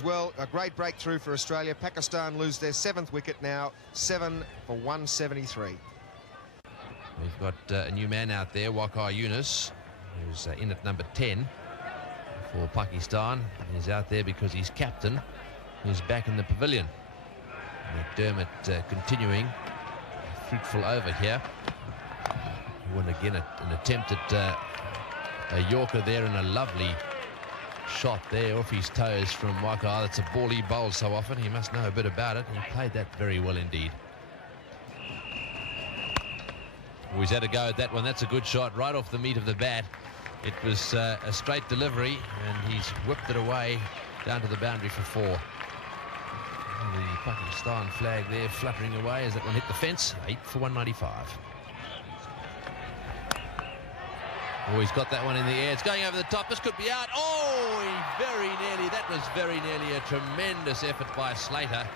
well. A great breakthrough for Australia. Pakistan lose their 7th wicket now, 7 for 173. We've got a new man out there, Waqar Younis, who's in at number 10 for Pakistan. He's out there because he's captain, who's back in the pavilion. McDermott continuing a fruitful over here. And again, an attempt at a Yorker there, and a lovely shot there off his toes from Waqar. That's a ball he bowls so often. He must know a bit about it. He played that very well indeed. Oh, he's had a go at that one. That's a good shot right off the meat of the bat. It was a straight delivery, and he's whipped it away down to the boundary for four. The Pakistan flag there fluttering away as that one hit the fence. 8 for 195. Oh, he's got that one in the air. It's going over the top. This could be out. Oh, that was very nearly a tremendous effort by Slater.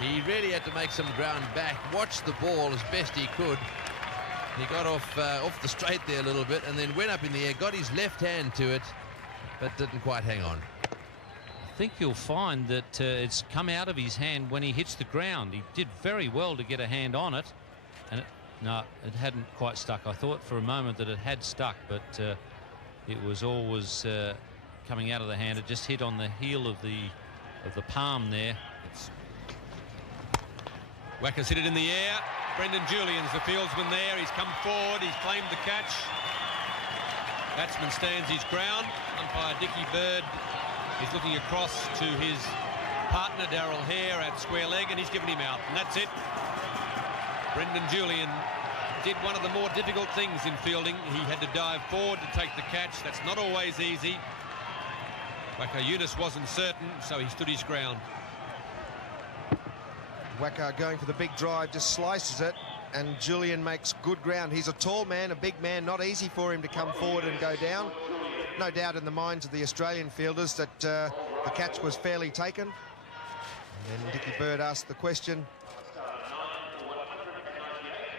He really had to make some ground back, watched the ball as best he could. He got off the straight there a little bit, and then went up in the air, got his left hand to it, but didn't quite hang on. I think you'll find that it's come out of his hand when he hits the ground. He did very well to get a hand on it, and no, it hadn't quite stuck. I thought for a moment that it had stuck, but it was always coming out of the hand. It just hit on the heel of the palm there. Wacker's hit it in the air. Brendan Julian's the fieldsman there. He's come forward. He's claimed the catch. Batsman stands his ground. Umpire Dickie Bird is looking across to his partner Darryl Hare at square leg, and he's given him out, and that's it. Brendan Julian did one of the more difficult things in fielding. He had to dive forward to take the catch. That's not always easy. Waqar Younis wasn't certain, so he stood his ground. Waqar going for the big drive, just slices it, and Julian makes good ground. He's a tall man, a big man, not easy for him to come forward and go down. No doubt in the minds of the Australian fielders that the catch was fairly taken. And then Dickie Bird asked the question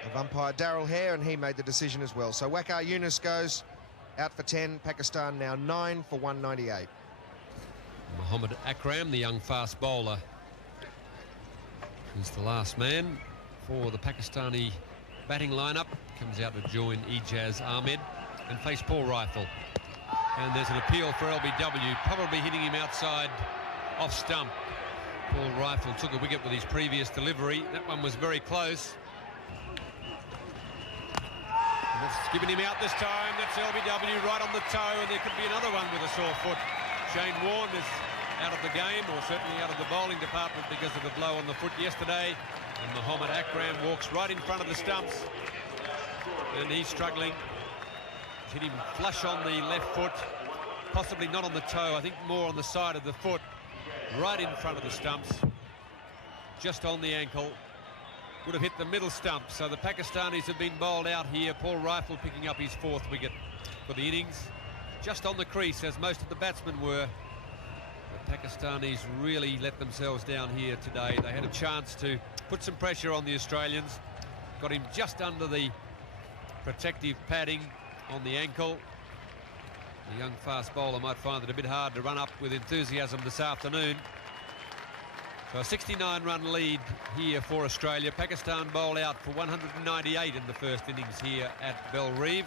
of umpire Darryl Hare, and he made the decision as well. So Waqar Younis goes out for 10. Pakistan now 9 for 198. Mohammad Akram, the young fast bowler, is the last man for the Pakistani batting lineup. Comes out to join Ijaz Ahmed and face Paul Rifle. And there's an appeal for LBW, probably hitting him outside off stump. Paul Rifle took a wicket with his previous delivery. That one was very close. And that's giving him out this time. That's LBW right on the toe, and there could be another one with a sore foot. Shane Warne is out of the game, or certainly out of the bowling department because of a blow on the foot yesterday. And Mohammad Akram walks right in front of the stumps, and he's struggling. He's hit him flush on the left foot, possibly not on the toe, I think more on the side of the foot, right in front of the stumps, just on the ankle. Would have hit the middle stump. So the Pakistanis have been bowled out here. Paul Rifle picking up his 4th wicket for the innings, just on the crease as most of the batsmen were. The Pakistanis really let themselves down here today. They had a chance to put some pressure on the Australians, got him just under the protective padding on the ankle. The young fast bowler might find it a bit hard to run up with enthusiasm this afternoon. So a 69-run lead here for Australia. Pakistan bowl out for 198 in the first innings here at Bellerive.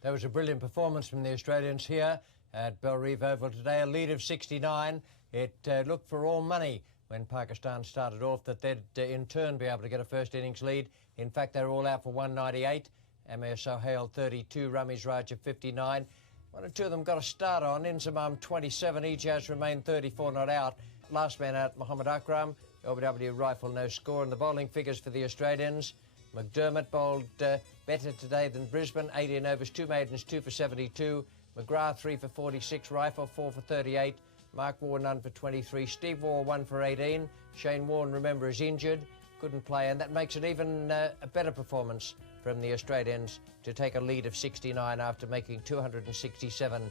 That was a brilliant performance from the Australians here at Bellerive Oval today. A lead of 69. It looked for all money when Pakistan started off that they'd in turn be able to get a first innings lead. In fact, they were all out for 198. Amir Sohail 32, Ramiz Raja 59. One or two of them got a start on. Inzamam 27, Ijaz remained 34 not out. Last man out, Mohammad Akram. LBW rifle no score. And the bowling figures for the Australians. McDermott bowled better today than Brisbane. 18 overs, 2 maidens, 2 for 72. McGrath 3 for 46. Rifle 4 for 38. Mark Waugh none for 23. Steve Waugh 1 for 18. Shane Warne, remember, is injured. Couldn't play, and that makes it even a better performance from the Australians to take a lead of 69 after making 267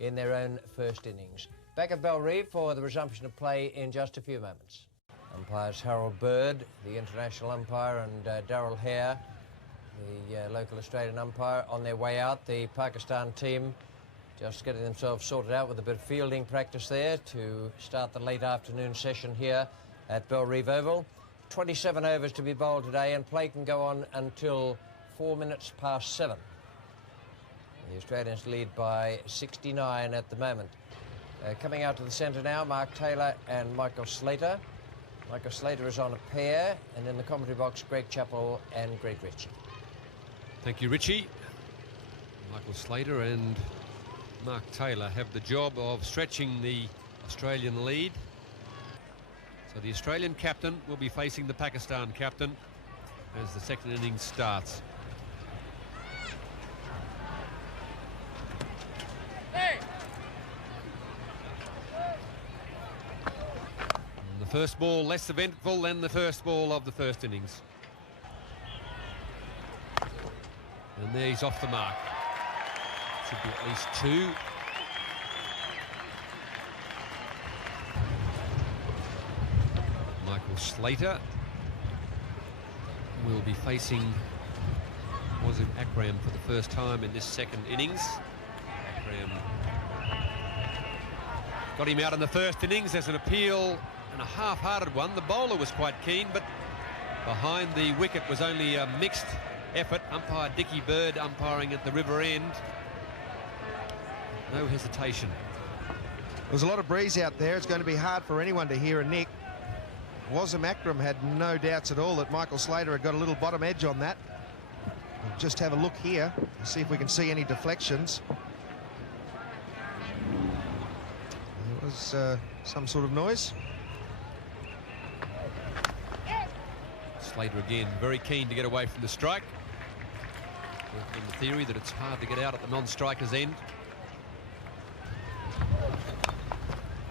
in their own first innings. Back at Bellerive for the resumption of play in just a few moments. Umpires Harold Bird, the international umpire, and Darryl Hare, the local Australian umpire, on their way out. The Pakistan team just getting themselves sorted out with a bit of fielding practice there to start the late afternoon session here at Bellerive Oval. 27 overs to be bowled today, and play can go on until 4 minutes past 7. The Australians lead by 69 at the moment. Coming out to the centre now, Mark Taylor and Michael Slater. Michael Slater is on a pair, and in the commentary box, Greg Chappell and Greg Ritchie. Thank you, Richie. Michael Slater and Mark Taylor have the job of stretching the Australian lead. So the Australian captain will be facing the Pakistan captain as the second innings starts. And the first ball less eventful than the first ball of the first innings. And there he's off the mark. Should be at least 2. Michael Slater will be facing Wasim Akram for the first time in this second innings. Akram got him out in the first innings as an appeal, and a half-hearted one. The bowler was quite keen, but behind the wicket was only a mixed effort. Umpire Dickie Bird umpiring at the river end. No hesitation. There's a lot of breeze out there. It's going to be hard for anyone to hear a nick. Wasim Akram had no doubts at all that Michael Slater had got a little bottom edge on that. We'll just have a look here and see if we can see any deflections. There was some sort of noise. Slater again very keen to get away from the strike. Working on the theory that it's hard to get out at the non-striker's end.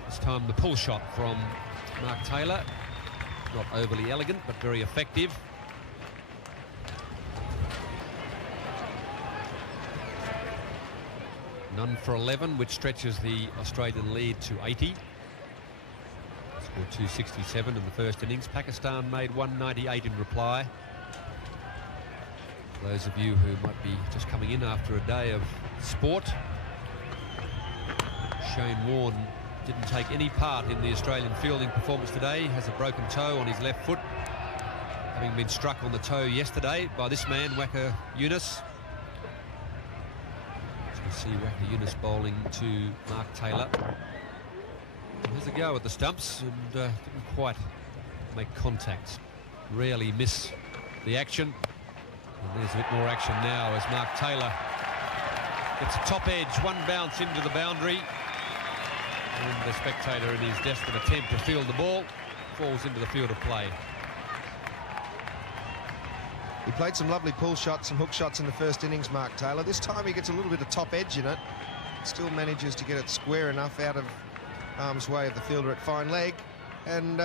This time the pull shot from Mark Taylor. Not overly elegant, but very effective. None for 11, which stretches the Australian lead to 80. Scored 267 in the first innings. Pakistan made 198 in reply. For those of you who might be just coming in after a day of sport, Shane Warne didn't take any part in the Australian fielding performance today. He has a broken toe on his left foot, having been struck on the toe yesterday by this man, Waqar Younis. As you can see, Waqar Younis bowling to Mark Taylor. There's a go at the stumps and didn't quite make contact. Rarely miss the action. And there's a bit more action now as Mark Taylor gets a top edge, one bounce into the boundary. And the spectator, in his desperate attempt to field the ball, falls into the field of play. He played some lovely pull shots, some hook shots in the first innings, Mark Taylor. This time he gets a little bit of top edge in it. Still manages to get it square enough out of harm's way of the fielder at fine leg. And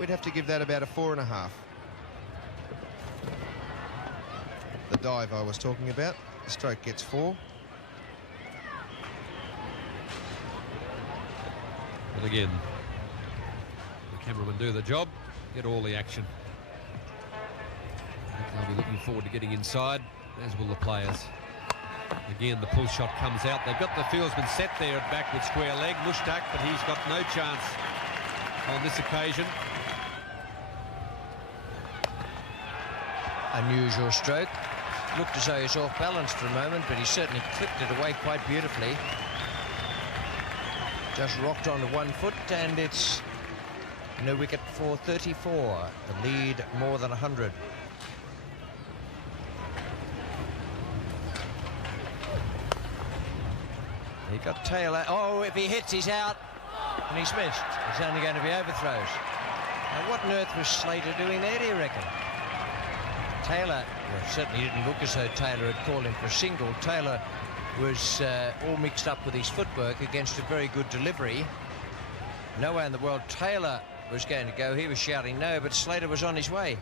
we'd have to give that about a 4.5. The dive I was talking about. The stroke gets 4. And again, the cameramen do the job, get all the action. They'll be looking forward to getting inside, as will the players. Again, the pull shot comes out. They've got the fieldsman set there at back with square leg, Mushtaq, but he's got no chance on this occasion. Unusual stroke. Looked as though he was off balance for a moment, but he certainly clipped it away quite beautifully. Just rocked onto one foot, and it's no wicket for 34. The lead more than 100. He got Taylor. Oh, if he hits, he's out. And he's missed. It's only going to be overthrows. Now, what on earth was Slater doing there, do you reckon? Taylor, well, certainly didn't look as though Taylor had called him for a single. Taylor was all mixed up with his footwork against a very good delivery. No way in the world Taylor was going to go. He was shouting no, but Slater was on his way.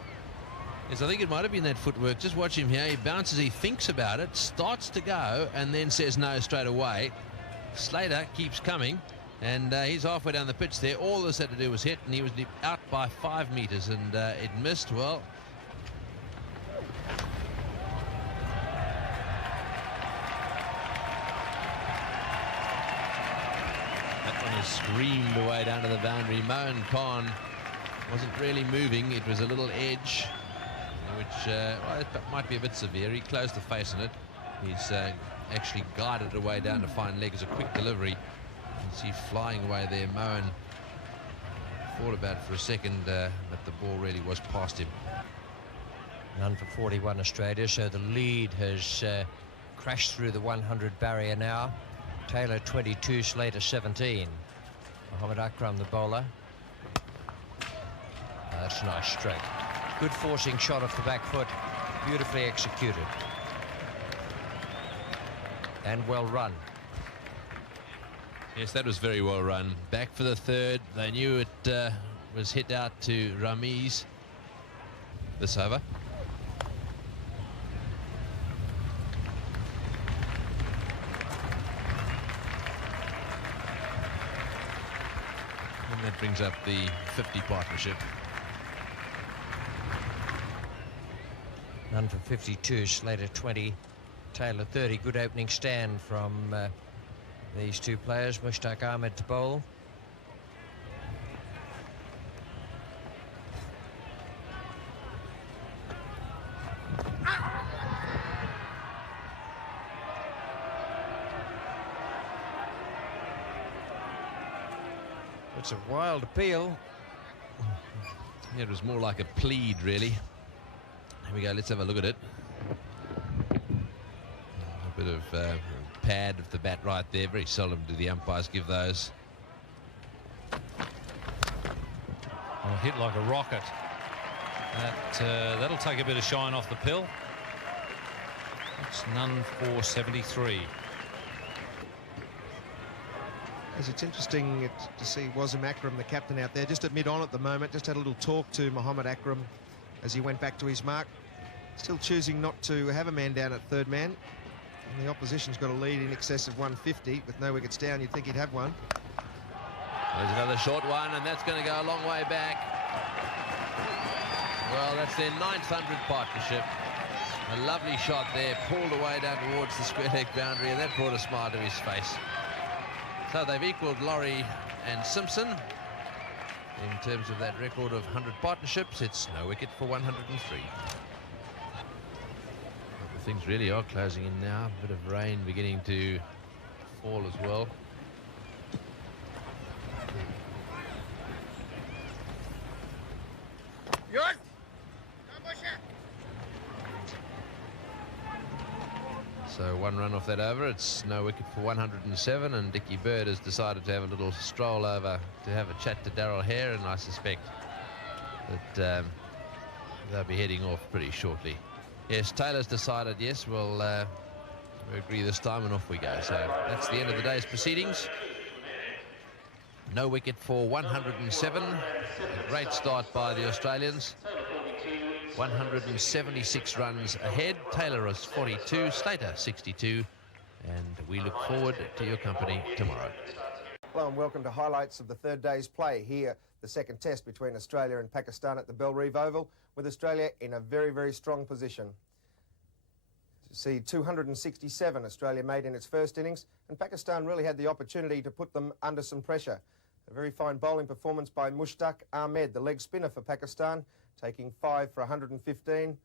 Yes, I think it might have been that footwork. Just watch him here. He bounces, he thinks about it, starts to go, and then says no straight away. Slater keeps coming, and he's halfway down the pitch there. All this had to do was hit, and he was out by 5 metres, and it missed. Well, that one is screamed away down to the boundary. Mohan Khan wasn't really moving. It was a little edge, which well, it might be a bit severe. He closed the face on it. He's actually guided away down to fine leg as a quick delivery. You see flying away there. Mohan thought about it for a second, but the ball really was past him. None for 41 Australia, so the lead has crashed through the 100 barrier now. Taylor 22, Slater 17. Mohammad Akram, the bowler. That's a nice stroke. Good forcing shot off the back foot, beautifully executed. And well run. Yes, that was very well run. Back for the third. They knew it was hit out to Ramiz this over. And that brings up the 50 partnership. None for 52, Slater 20, Taylor 30. Good opening stand from these two players. Mushtaq Ahmed to bowl. It's a wild appeal. Yeah, it was more like a plead, really. Here we go, let's have a look at it. A bit of pad of the bat right there. Very seldom do the umpires give those. Well, hit like a rocket. That'll take a bit of shine off the pill. It's none for 73. As it's interesting to see Wasim Akram, the captain, out there just at mid-on at the moment. Just had a little talk to Mohammad Akram as he went back to his mark. Still choosing not to have a man down at third man. And the opposition's got a lead in excess of 150 with no wickets down. You'd think he'd have one. There's another short one, and that's going to go a long way back. Well, that's their 900 partnership. A lovely shot there, pulled away down towards the square leg boundary, and that brought a smile to his face. So they've equalled Laurie and Simpson in terms of that record of 100 partnerships. It's no wicket for 103. But things really are closing in now. A bit of rain beginning to fall as well. So one run off that over. It's no wicket for 107, and Dickie Bird has decided to have a little stroll over to have a chat to Daryl Hare, and I suspect that they'll be heading off pretty shortly. Yes, Taylor's decided, yes, we'll agree this time, and off we go. So that's the end of the day's proceedings. No wicket for 107. A great start by the Australians. 176 runs ahead. Taylor is 42, Slater 62, and we look forward to your company tomorrow. Hello and welcome to highlights of the third day's play here, the second test between Australia and Pakistan at the Belrive Oval, with Australia in a very, very strong position. See, 267 Australia made in its first innings, and Pakistan really had the opportunity to put them under some pressure. A very fine bowling performance by Mushtaq Ahmed, the leg spinner for Pakistan, taking 5 for 115.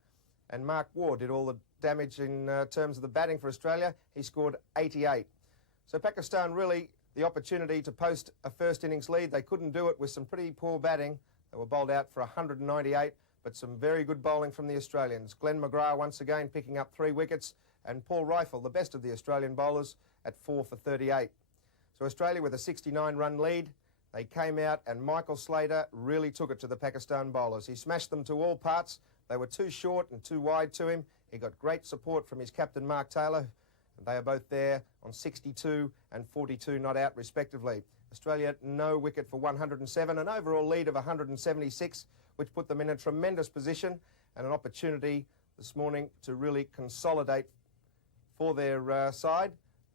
And Mark Waugh did all the damage in terms of the batting for Australia. He scored 88. So Pakistan really the opportunity to post a first innings lead. They couldn't do it with some pretty poor batting. They were bowled out for 198, but some very good bowling from the Australians. Glenn McGrath once again picking up 3 wickets, and Paul Rifle, the best of the Australian bowlers, at 4 for 38. So Australia with a 69-run lead. They came out and Michael Slater really took it to the Pakistan bowlers. He smashed them to all parts. They were too short and too wide to him. He got great support from his captain, Mark Taylor. And they are both there on 62 and 42 not out, respectively. Australia, no wicket for 107, an overall lead of 176, which put them in a tremendous position and an opportunity this morning to really consolidate for their side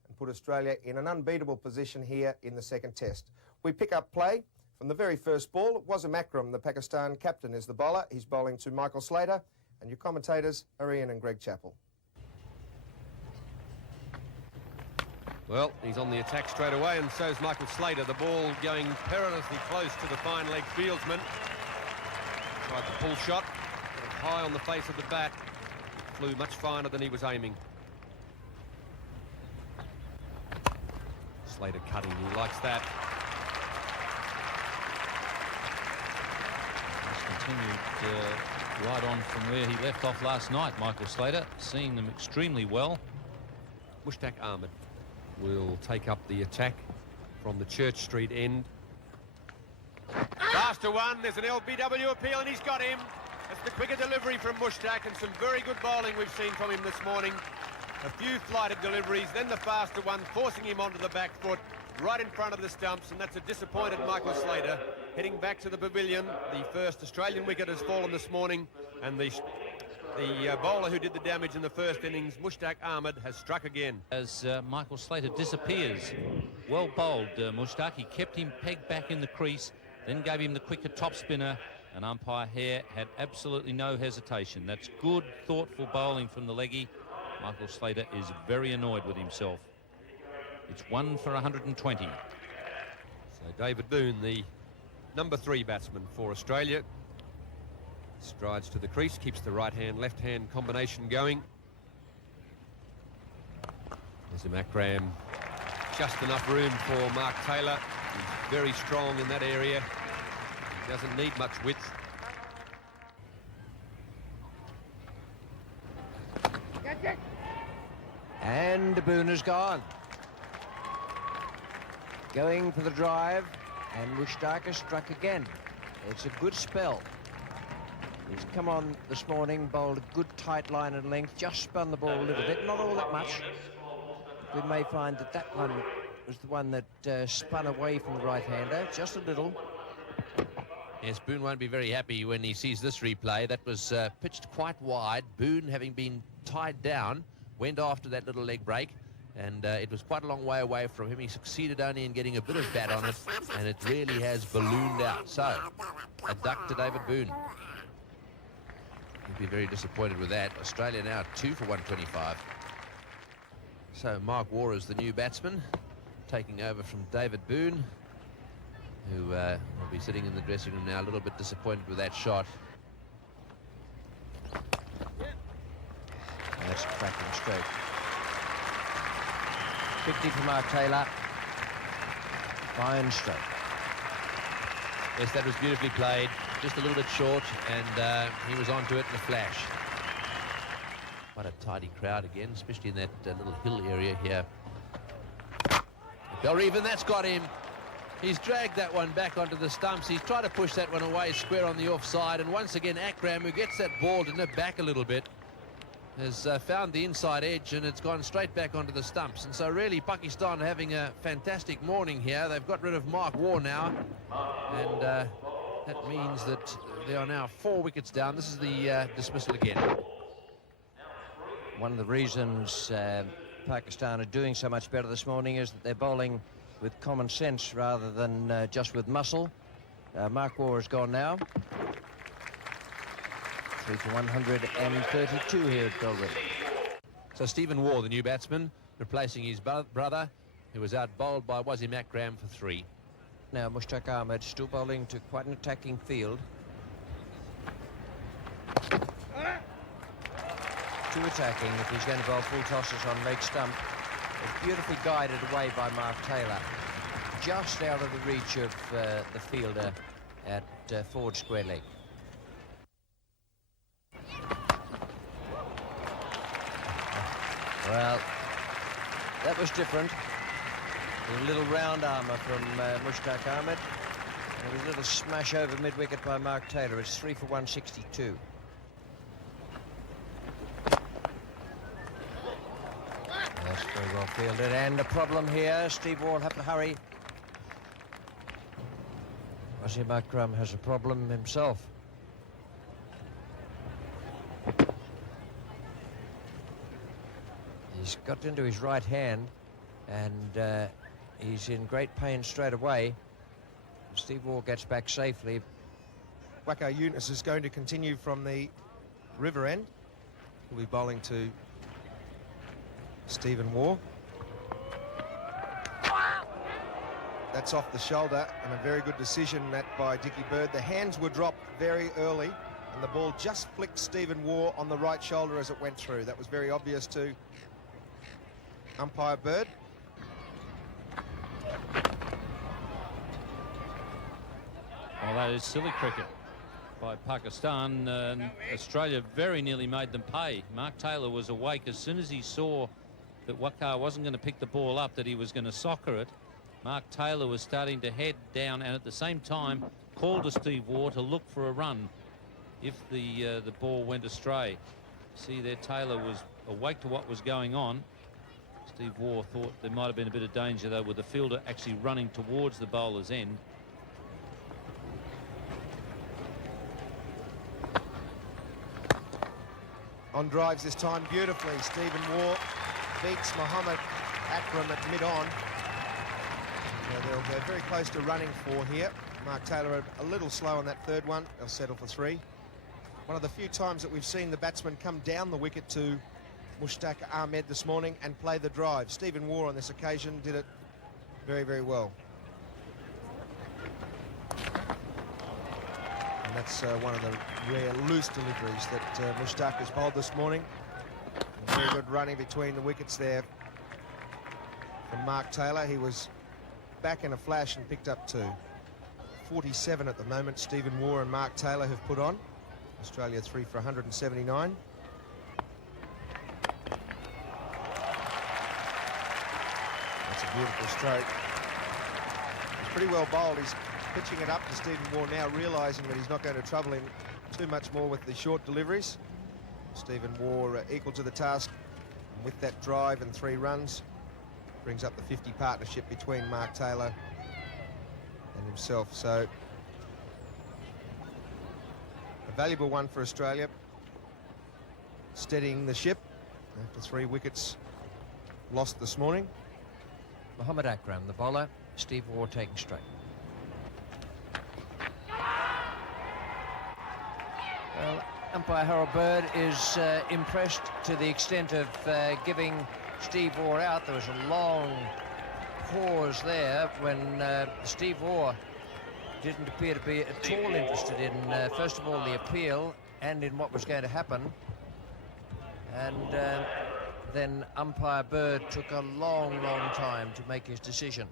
and put Australia in an unbeatable position here in the second test. We pick up play from the very first ball. Wasim Akram, the Pakistan captain, is the bowler. He's bowling to Michael Slater, and your commentators are Ian and Greg Chappell. Well, he's on the attack straight away, and so's Michael Slater. The ball going perilously close to the fine leg fieldsman. Tried the pull shot, got it high on the face of the bat. It flew much finer than he was aiming. Slater cutting, he likes that. He's continued right on from where he left off last night, Michael Slater, seeing them extremely well. Mushtaq Ahmed will take up the attack from the Church Street end. Faster one, there's an LBW appeal and he's got him. That's the quicker delivery from Mushtaq, and some very good bowling we've seen from him this morning. A few flighted deliveries, then the faster one, forcing him onto the back foot, right in front of the stumps, and that's a disappointed Michael Slater. Heading back to the pavilion, the first Australian wicket has fallen this morning, and the bowler who did the damage in the first innings, Mushtaq Ahmed, has struck again. As Michael Slater disappears. Well bowled, Mushtaq. He kept him pegged back in the crease, then gave him the quicker top spinner, and umpire Hare had absolutely no hesitation. That's good, thoughtful bowling from the leggy. Michael Slater is very annoyed with himself. It's 1 for 120. So David Boone, the number 3 batsman for Australia, strides to the crease, keeps the right-hand, left-hand combination going. Wasim Akram, just enough room for Mark Taylor. He's very strong in that area. He doesn't need much width. And Boone is gone. Going for the drive, and Mushtaq has struck again. It's a good spell. He's come on this morning, bowled a good tight line and length, just spun the ball a little bit, not all that much. We may find that that one was the one that spun away from the right-hander, just a little. Yes, Boone won't be very happy when he sees this replay. That was pitched quite wide. Boone, having been tied down, went after that little leg break, and it was quite a long way away from him. He succeeded only in getting a bit of bat on it, and it really has ballooned out. So, a duck to David Boone. He'll be very disappointed with that. Australia now 2 for 125. So Mark Waugh is the new batsman, taking over from David Boone, who will be sitting in the dressing room now a little bit disappointed with that shot. And that's cracking straight. 50 for Mark Taylor. Fine stroke. Yes, that was beautifully played. Just a little bit short, and he was onto it in a flash. Quite a tidy crowd again, especially in that little hill area here. Belreven, that's got him. He's dragged that one back onto the stumps. He's tried to push that one away square on the offside, and once again Akram, who gets that ball to nip back a little bit, has found the inside edge, and it's gone straight back onto the stumps. And so really Pakistan are having a fantastic morning here. They've got rid of Mark Waugh now, and that means that there are now 4 wickets down. This is the dismissal again. One of the reasons Pakistan are doing so much better this morning is that they're bowling with common sense rather than just with muscle. Mark Waugh is gone now. 3 for 132 here at Belgrade. So Stephen Waugh, the new batsman, replacing his brother, who was out bowled by Wasim Akram for 3. Now Mushtaq Ahmed still bowling to quite an attacking field. Too attacking if he's going to bowl full tosses on leg stump. It's beautifully guided away by Mark Taylor. Just out of the reach of the fielder at forward square leg. Well, that was different. A little round armour from Mushtaq Ahmed. And it was a little smash over mid-wicket by Mark Taylor. It's 3 for 162. That's very well fielded. And a problem here. Steve Waugh will have to hurry. Wasim Akram has a problem himself. He's got into his right hand and he's in great pain straight away. Steve Waugh gets back safely. Waqar Younis is going to continue from the river end. He'll be bowling to Stephen Waugh. That's off the shoulder, and a very good decision that by Dickie Bird. The hands were dropped very early, and the ball just flicked Stephen Waugh on the right shoulder as it went through. That was very obvious to umpire Bird. Well, that is silly cricket by Pakistan. Australia very nearly made them pay. Mark Taylor was awake as soon as he saw that Waqar wasn't going to pick the ball up, that he was going to soccer it. Mark Taylor was starting to head down and at the same time called to Steve Waugh to look for a run if the ball went astray. See there, Taylor was awake to what was going on. Steve Waugh thought there might have been a bit of danger though, with the fielder actually running towards the bowler's end. On drives this time beautifully. Stephen Waugh beats Mohammad Akram at mid-on. They'll go very close to running for here. Mark Taylor a little slow on that third one. They'll settle for 3. One of the few times that we've seen the batsman come down the wicket to Mushtaq Ahmed this morning and play the drive. Stephen Waugh on this occasion did it very, very well. And that's one of the rare loose deliveries that Mushtaq has bowled this morning. Very good running between the wickets there from Mark Taylor. He was back in a flash and picked up 2. 47 at the moment, Stephen Waugh and Mark Taylor have put on. Australia 3 for 179. That's a beautiful stroke. It's pretty well bowled. He's pitching it up to Stephen Waugh now, realising that he's not going to trouble him too much more with the short deliveries. Stephen Waugh equal to the task with that drive and 3 runs. Brings up the 50 partnership between Mark Taylor and himself. So a valuable one for Australia, steadying the ship after 3 wickets lost this morning. Mohammad Akram, the bowler. Steve Waugh taking straight. Well, umpire Harold Bird is impressed to the extent of giving Steve Waugh out. There was a long pause there when Steve Waugh didn't appear to be at all interested in, first of all, the appeal and in what was going to happen. And then umpire Bird took a long, long time to make his decision.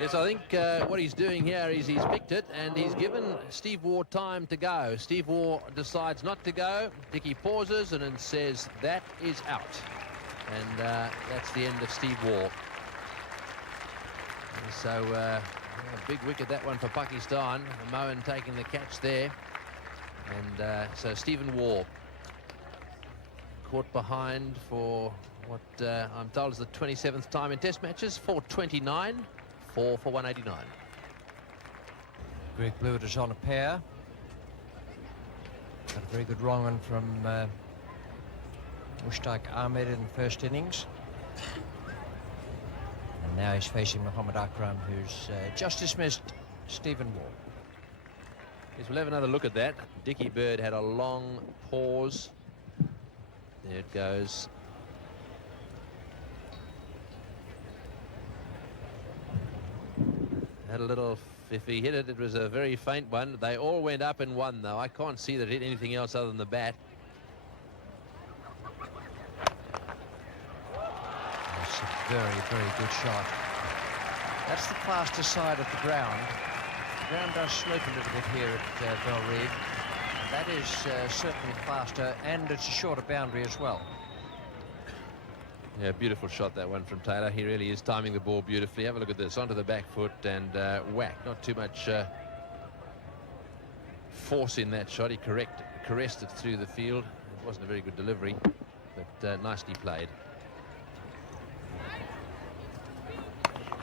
Yes, I think what he's doing here is he's picked it and he's given Steve Waugh time to go. Steve Waugh decides not to go. Dickie pauses and then says, that is out. And that's the end of Steve Waugh. And so a big wicket, that one for Pakistan. Mohan taking the catch there. And so Stephen Waugh caught behind for what I'm told is the 27th time in Test matches, 429, 4 for 189. Greg Blewett is on a pair. Got a very good wrong one from Mushtaq Ahmed in the first innings. And now he's facing Mohammad Akram, who's just dismissed Stephen Waugh. Yes, we'll have another look at that. Dickie Bird had a long pause. There it goes. had a little, if he hit it, it was a very faint one. They all went up in one, though. I can't see that it hit anything else other than the bat. That's a very, very good shot. That's the faster side of the ground. The ground does slope a little bit here at Bellerive. That is certainly faster, and it's a shorter boundary as well. Yeah, beautiful shot, that one from Taylor. He really is timing the ball beautifully. Have a look at this. Onto the back foot and whack. Not too much force in that shot. He caressed it through the field. It wasn't a very good delivery, but nicely played.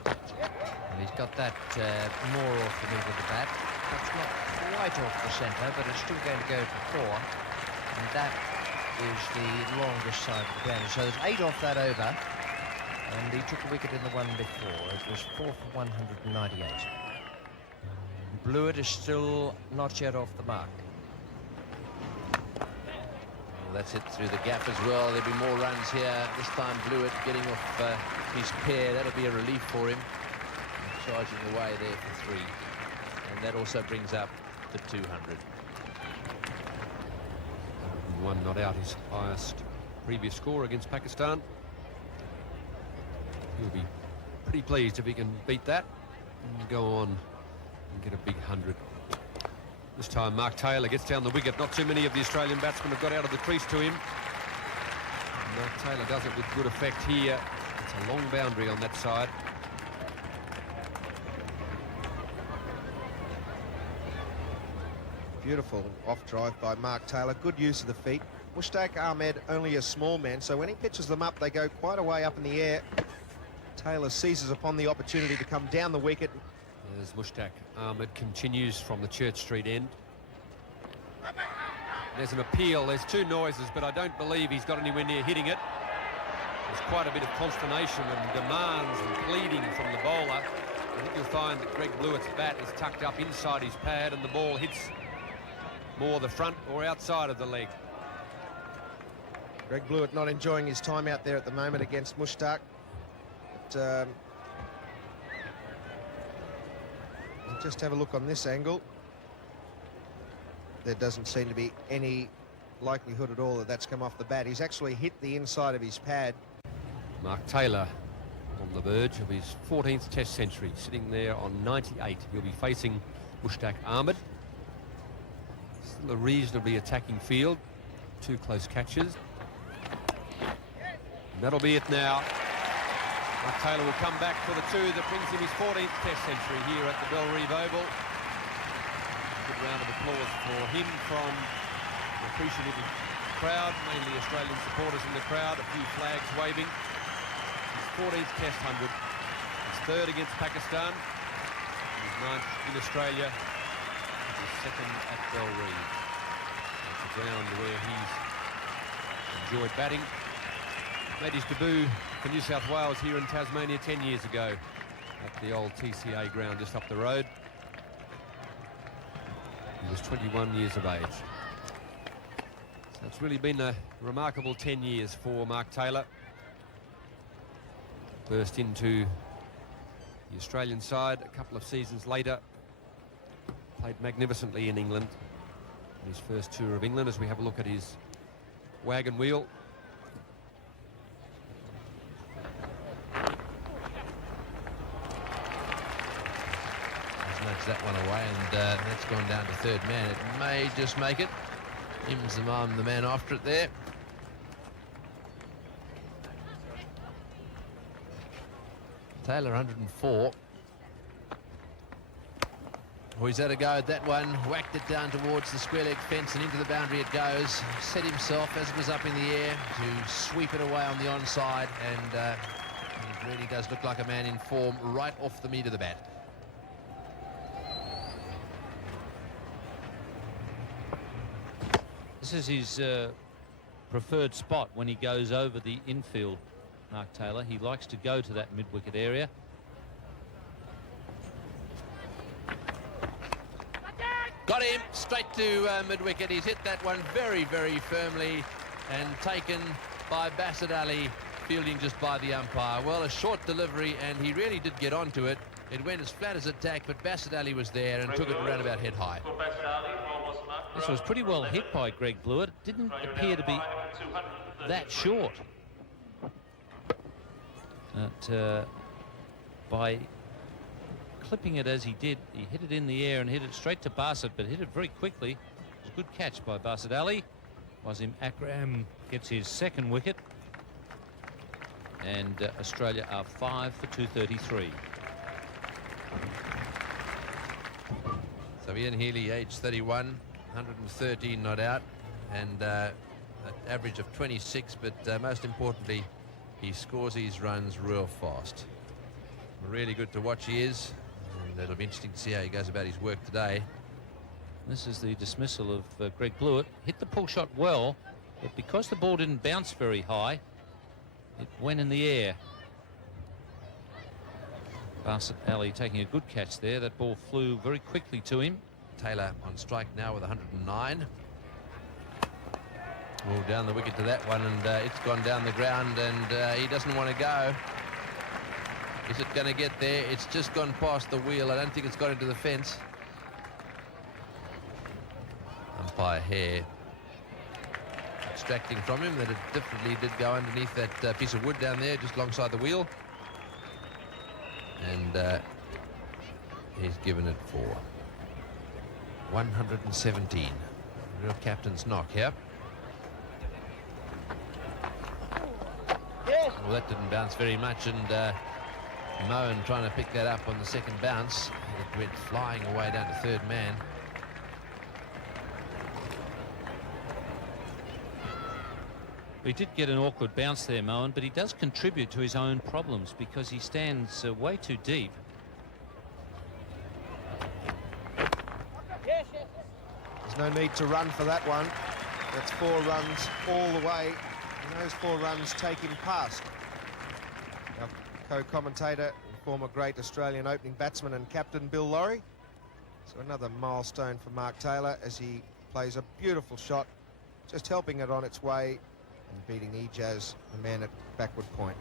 And he's got that more off the move of the bat. That's not quite off the centre, but it's still going to go for 4. And that is the longest side of the ground. So there's 8 off that over. And he took a wicket in the one before. It was 4 for 198. Blewett is still not yet off the mark. Well, that's it through the gap as well. There'll be more runs here. This time Blewett getting off his pair. That'll be a relief for him. Charging away there for 3. And that also brings up the 200. One not out, his highest previous score against Pakistan. He'll be pretty pleased if he can beat that and go on and get a big 100. This time Mark Taylor gets down the wicket. Not too many of the Australian batsmen have got out of the crease to him. And Mark Taylor does it with good effect here. It's a long boundary on that side. Beautiful off drive by Mark Taylor. Good use of the feet. Mushtaq Ahmed only a small man, so when he pitches them up, they go quite a way up in the air. Taylor seizes upon the opportunity to come down the wicket. As Mushtaq Ahmed continues from the Church Street end. There's an appeal. There's 2 noises, but I don't believe he's got anywhere near hitting it. There's quite a bit of consternation and demands and pleading from the bowler. I think you'll find that Greg Blewett's bat is tucked up inside his pad and the ball hits more the front or outside of the leg. Greg Blewett not enjoying his time out there at the moment against Mushtaq. But, just have a look on this angle. There doesn't seem to be any likelihood at all that that's come off the bat. He's actually hit the inside of his pad. Mark Taylor on the verge of his 14th Test century, sitting there on 98. He'll be facing Mushtaq Ahmed. Still a reasonably attacking field. 2 close catches. And that'll be it now. Mark Taylor will come back for the 2 that brings him his 14th Test century here at the Bellerive Oval. Good round of applause for him from the appreciative crowd, mainly Australian supporters in the crowd, a few flags waving. His 14th Test 100, his 3rd against Pakistan, his 9th in Australia, and his 2nd at Bellerive. It's a ground where he's enjoyed batting. Made his debut for New South Wales here in Tasmania 10 years ago at the old TCA ground just up the road. He was 21 years of age. So it's really been a remarkable 10 years for Mark Taylor. Burst into the Australian side a couple of seasons later. Played magnificently in England in his first tour of England, as we have a look at his wagon wheel. That one away, and that's gone down to 3rd man. It may just make it. Imam, the man after it there. Taylor 104. Oh, he's had a go at that one. Whacked it down towards the square leg fence and into the boundary it goes. Set himself as it was up in the air to sweep it away on the onside, and he really does look like a man in form right off the meat of the bat. This is his preferred spot when he goes over the infield, Mark Taylor. He likes to go to that mid-wicket area. Got him straight to mid-wicket. He's hit that one very, very firmly and taken by Basit Ali, fielding just by the umpire. Well, a short delivery, and he really did get onto it. It went as flat as a tack, but Bassett Ali was there and took it around about head high. This was pretty well hit by Greg Blewett. It didn't appear to be that short. But by clipping it as he did, he hit it in the air and hit it straight to Bassett, but hit it very quickly. It was a good catch by Bassett Ali. Wasim Akram gets his second wicket. And Australia are 5 for 233. So Ian Healy, age 31, 113 not out, and an average of 26, but most importantly, he scores his runs real fast. Really good to watch he is, and it'll be interesting to see how he goes about his work today. This is the dismissal of Greg Blewett. Hit the pull shot well, but because the ball didn't bounce very high, it went in the air. Bassett Ali taking a good catch there. That ball flew very quickly to him. Taylor on strike now with 109. Well, down the wicket to that one, and it's gone down the ground, and he doesn't want to go. Is it going to get there? It's just gone past the wheel. I don't think it's got into the fence. Umpire Hare extracting from him that it definitely did go underneath that piece of wood down there, just alongside the wheel. And he's given it for 117. Real captain's knock here. Well, that didn't bounce very much, and Mohan trying to pick that up on the second bounce. It went flying away down to third man. He did get an awkward bounce there, Mohan, but he does contribute to his own problems because he stands way too deep. There's no need to run for that one. That's 4 runs all the way, and those 4 runs take him past. Our co-commentator, former great Australian opening batsman and captain Bill Lawry. So another milestone for Mark Taylor as he plays a beautiful shot, just helping it on its way and beating Ijaz, the man at backward point.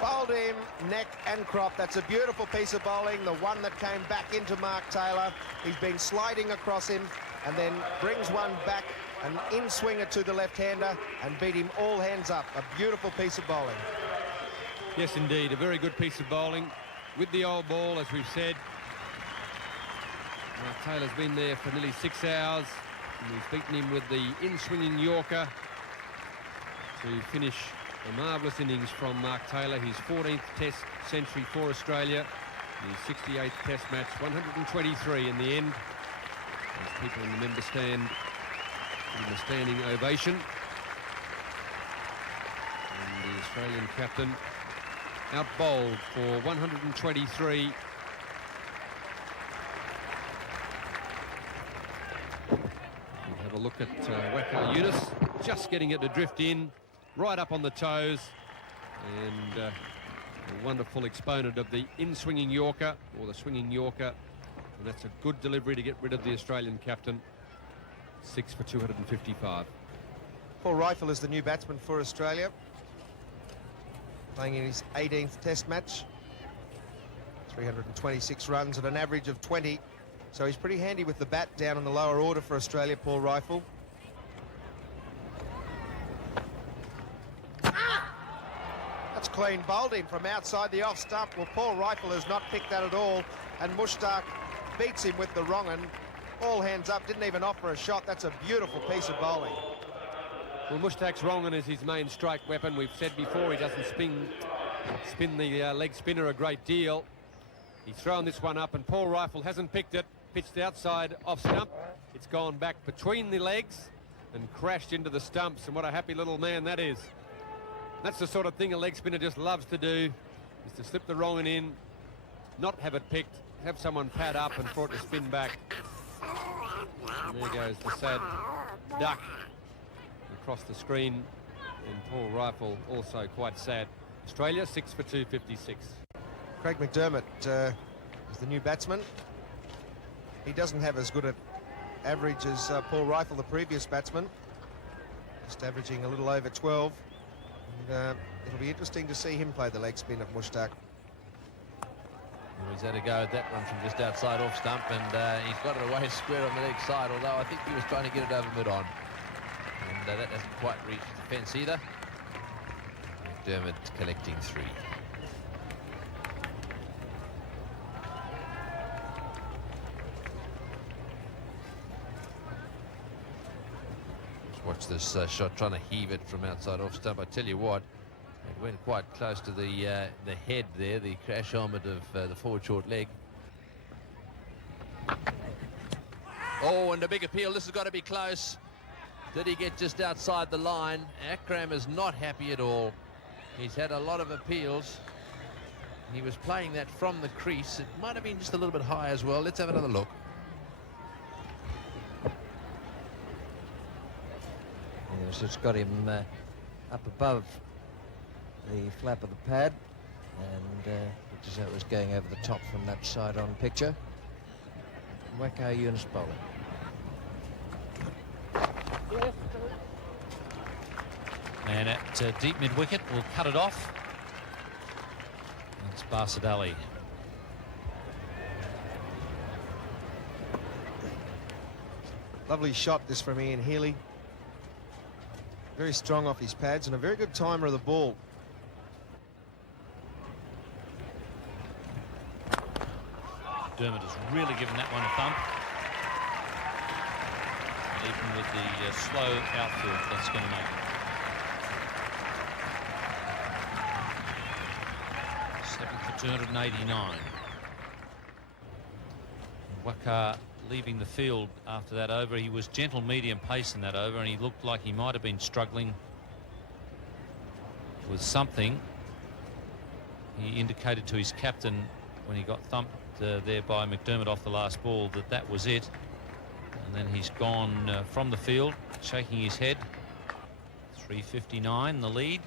Bowled him neck and crop. That's a beautiful piece of bowling, the one that came back into Mark Taylor. He's been sliding across him and then brings one back and in-swinger to the left-hander and beat him all hands up. A beautiful piece of bowling. Yes, indeed, a very good piece of bowling with the old ball, as we've said. Taylor's been there for nearly 6 hours, and he's beaten him with the in-swinging Yorker to finish a marvellous innings from Mark Taylor, his 14th Test century for Australia, his 68th Test match, 123 in the end, as people in the member stand in the standing ovation. And the Australian captain out-bowled for 123. Have a look at Waqar Younis, just getting it to drift in, right up on the toes, and a wonderful exponent of the in-swinging Yorker, or the swinging Yorker, and that's a good delivery to get rid of the Australian captain. 6 for 255. Paul Rifle is the new batsman for Australia, playing in his 18th Test match. 326 runs at an average of 20. So he's pretty handy with the bat down in the lower order for Australia, Paul Rifle. That's clean bowled him from outside the off stump. Well, Paul Rifle has not picked that at all, and Mushtaq beats him with the wrong one. All hands up, didn't even offer a shot. That's a beautiful piece of bowling. Well, Mushtaq's wrong one is his main strike weapon. We've said before he doesn't spin the leg spinner a great deal. He's thrown this one up, and Paul Rifle hasn't picked it. Pitched outside off stump. It's gone back between the legs and crashed into the stumps, and what a happy little man that is. That's the sort of thing a leg spinner just loves to do, is to slip the wrong one in, not have it picked, have someone pad up and for it to spin back. And there goes the sad duck across the screen, and Paul Rifle also quite sad. Australia 6 for 256. Craig McDermott is the new batsman. He doesn't have as good an average as Paul Rifle, the previous batsman. Just averaging a little over 12. And it'll be interesting to see him play the leg spin of Mushtaq. He's had a go at that one from just outside off stump, and he's got it away square on the leg side, although I think he was trying to get it over mid-on. And that hasn't quite reached the fence either. McDermott collecting 3. Just watch this shot, trying to heave it from outside off stump. I tell you what, it went quite close to the head there, the crash helmet of the forward short leg. Oh, and a big appeal. This has got to be close. Did he get just outside the line? Akram is not happy at all. He's had a lot of appeals. He was playing that from the crease. It might have been just a little bit high as well. Let's have another look. Yes, it's got him up above the flap of the pad, and looked as though it was going over the top from that side-on picture. Waqar Younis bowling. And at deep mid-wicket, will cut it off. It's Basit Ali. Lovely shot this from Ian Healy. Very strong off his pads and a very good timer of the ball. Dermott has really given that one a thump. Even with the slow outfield, that's going to make it. 7 for 289. Waqar leaving the field after that over. He was gentle medium pace in that over, and he looked like he might have been struggling with something. He indicated to his captain when he got thumped there by McDermott off the last ball that that was it. And then he's gone from the field, shaking his head. 359 the lead.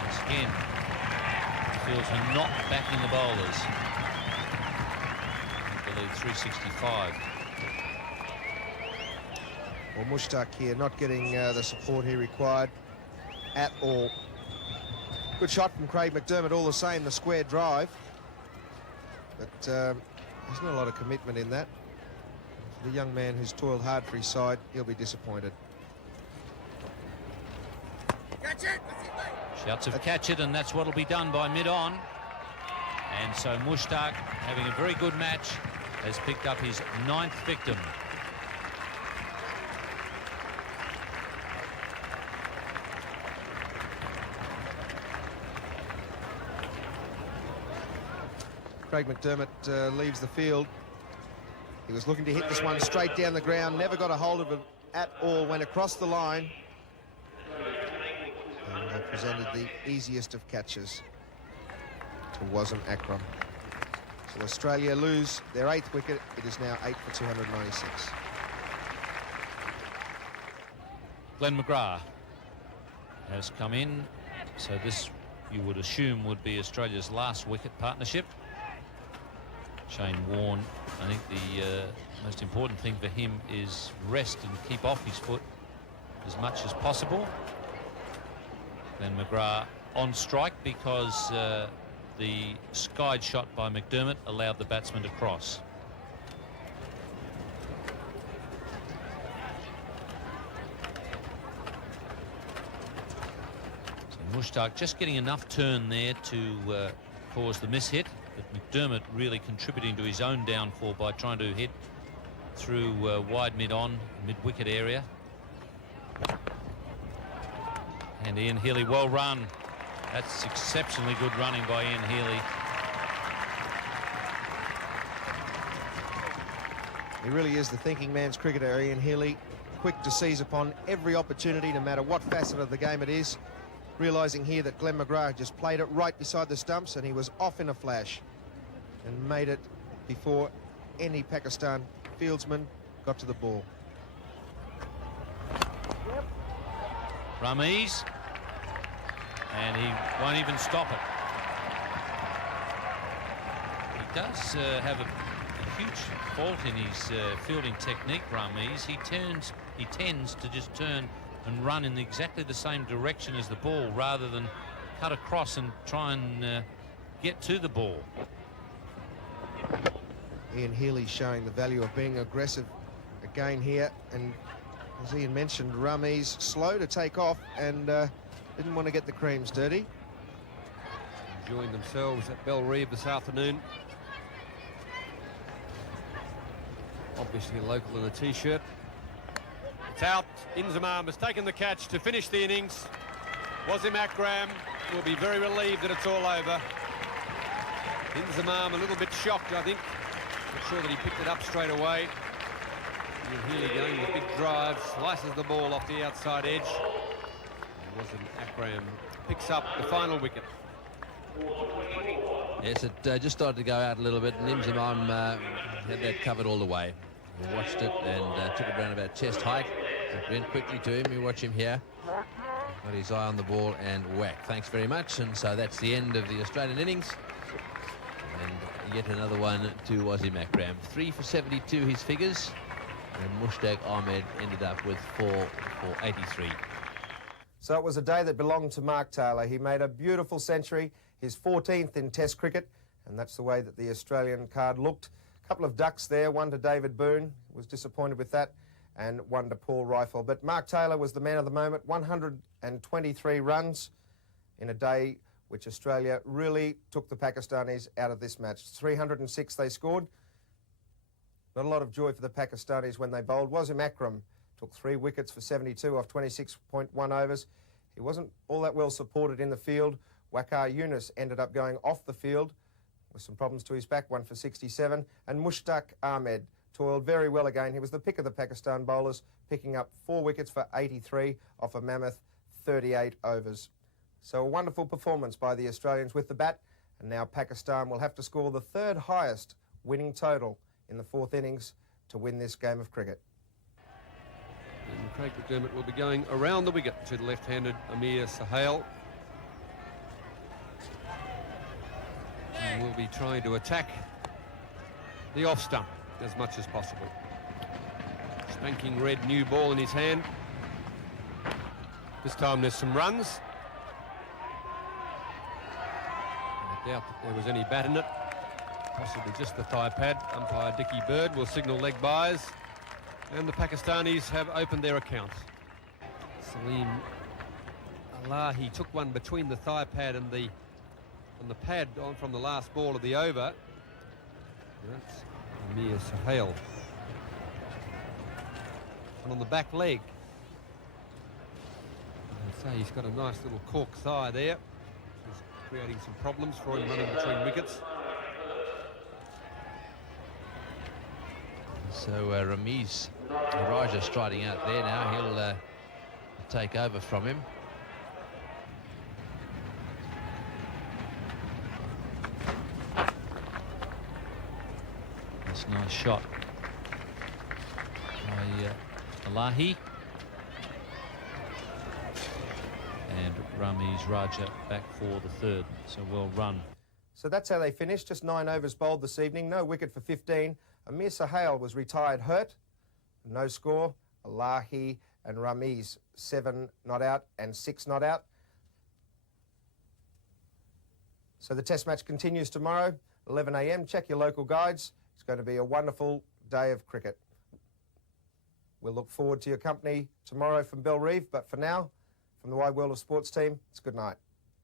Once again, the fields are not backing the bowlers. The lead 365. Well, Mushtaq here not getting the support he required at all. Good shot from Craig McDermott, all the same, the square drive. But there's not a lot of commitment in that. For the young man who's toiled hard for his side, he'll be disappointed. Shouts of catch it, and that's what'll be done by mid-on. And so Mushtaq, having a very good match, has picked up his 9th victim. Craig McDermott leaves the field. He was looking to hit this one straight down the ground, never got a hold of it at all, went across the line. And presented the easiest of catches to Wasim Akram. So Australia lose their 8th wicket. It is now 8 for 296. Glenn McGrath has come in, so this you would assume would be Australia's last wicket partnership. Shane Warne, I think the most important thing for him is rest and keep off his foot as much as possible. Glenn McGrath on strike because the skied shot by McDermott allowed the batsman to cross. So Mushtaq just getting enough turn there to cause the mishit, but McDermott really contributing to his own downfall by trying to hit through wide mid-on, mid-wicket area. And Ian Healy, well run. That's exceptionally good running by Ian Healy. He really is the thinking man's cricketer, Ian Healy. Quick to seize upon every opportunity, no matter what facet of the game it is. Realising here that Glenn McGrath just played it right beside the stumps, and he was off in a flash and made it before any Pakistan fieldsman got to the ball. Rameez, and he won't even stop it. He does have a huge fault in his fielding technique, Rameez. He tends to just turn and run in exactly the same direction as the ball rather than cut across and try and get to the ball. Ian Healy showing the value of being aggressive again here, and as Ian mentioned, Rameez slow to take off and didn't want to get the creams dirty. Enjoying themselves at Bellerive this afternoon. Obviously local in the t-shirt. It's out. Inzamam has taken the catch to finish the innings. Wasim Akram will be very relieved that it's all over. Inzamam a little bit shocked, I think. Not sure that he picked it up straight away. Ian Healy going with a big drive, slices the ball off the outside edge. And Wasim Akram picks up the final wicket. Yes, it just started to go out a little bit, and Inzamam had that covered all the way. He watched it and took it around about chest height. It went quickly to him. You watch him here. Got his eye on the ball and whack. Thanks very much. And so that's the end of the Australian innings. And yet another one to Wasim Akram. 3 for 72 his figures. And Mushtaq Ahmed ended up with 4 for 83. So it was a day that belonged to Mark Taylor. He made a beautiful century, his 14th in Test cricket, and that's the way that the Australian card looked. A couple of ducks there, one to David Boone, was disappointed with that, and one to Paul Rifle. But Mark Taylor was the man of the moment, 123 runs in a day which Australia really took the Pakistanis out of this match. 306 they scored. Not a lot of joy for the Pakistanis when they bowled. Wasim Akram took 3 wickets for 72 off 26.1 overs. He wasn't all that well supported in the field. Waqar Younis ended up going off the field with some problems to his back, 1 for 67. And Mushtaq Ahmed toiled very well again. He was the pick of the Pakistan bowlers, picking up 4 wickets for 83 off a mammoth 38 overs. So a wonderful performance by the Australians with the bat. And now Pakistan will have to score the 3rd highest winning total in the 4th innings to win this game of cricket. And Craig McDermott will be going around the wicket to the left-handed Amir Sahel. And will be trying to attack the off stump as much as possible. Spanking red new ball in his hand. This time there's some runs. I doubt that there was any bat in it. Possibly just the thigh pad. Umpire Dickie Bird will signal leg byes. And the Pakistanis have opened their account. Salim Alahi took one between the thigh pad and the pad on from the last ball of the over. That's Amir Sahel. And on the back leg. I'd say he's got a nice little cork thigh there. He's creating some problems for him running between wickets. So Rameez Raja striding out there now. He'll take over from him. That's a nice shot by Alahi. And Rameez Raja back for the 3rd. So well run. So that's how they finished. Just 9 overs bowled this evening. No wicket for 15. Amir Sahel was retired hurt. No score. Alahi and Rameez 7 not out and 6 not out. So the Test match continues tomorrow, 11 a.m. Check your local guides. It's going to be a wonderful day of cricket. We'll look forward to your company tomorrow from Bellerive, but for now, from the Wide World of Sports team, it's good night.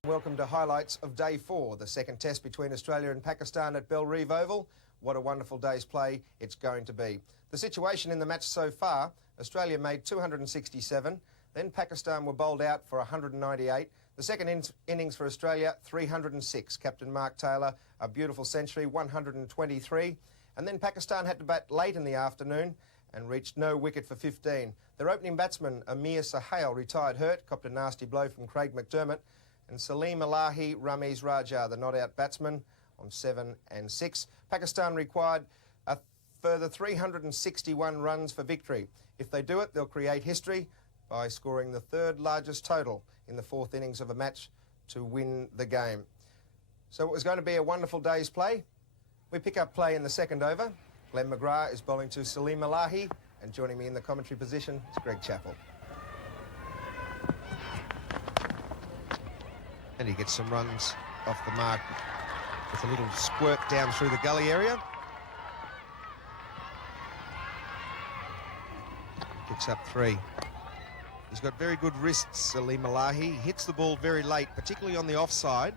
Welcome to highlights of Day 4, the 2nd Test between Australia and Pakistan at Bellerive Oval. What a wonderful day's play it's going to be. The situation in the match so far, Australia made 267, then Pakistan were bowled out for 198. The second innings for Australia, 306. Captain Mark Taylor, a beautiful century, 123. And then Pakistan had to bat late in the afternoon and reached no wicket for 15. Their opening batsman, Amir Sahel, retired hurt, copped a nasty blow from Craig McDermott. And Salim Alahi, Rameez Raja, the not-out batsman, on 7 and 6. Pakistan required a further 361 runs for victory. If they do it, they'll create history by scoring the 3rd largest total in the 4th innings of a match to win the game. So it was going to be a wonderful day's play. We pick up play in the 2nd over. Glenn McGrath is bowling to Salim Elahi, and joining me in the commentary position is Greg Chappell. And he gets some runs off the mark with a little squirt down through the gully area. Picks up 3. He's got very good wrists, Salim Elahi. He hits the ball very late, particularly on the offside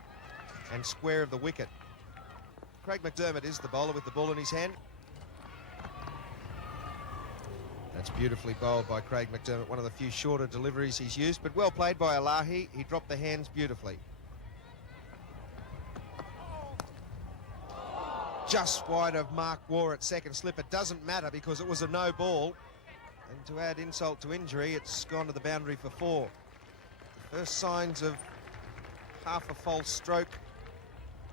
and square of the wicket. Craig McDermott is the bowler with the ball in his hand. That's beautifully bowled by Craig McDermott, one of the few shorter deliveries he's used, but well played by Elahi. He dropped the hands beautifully. Just wide of Mark Waugh at second slip. It doesn't matter because it was a no ball. And to add insult to injury, it's gone to the boundary for 4. The first signs of half a false stroke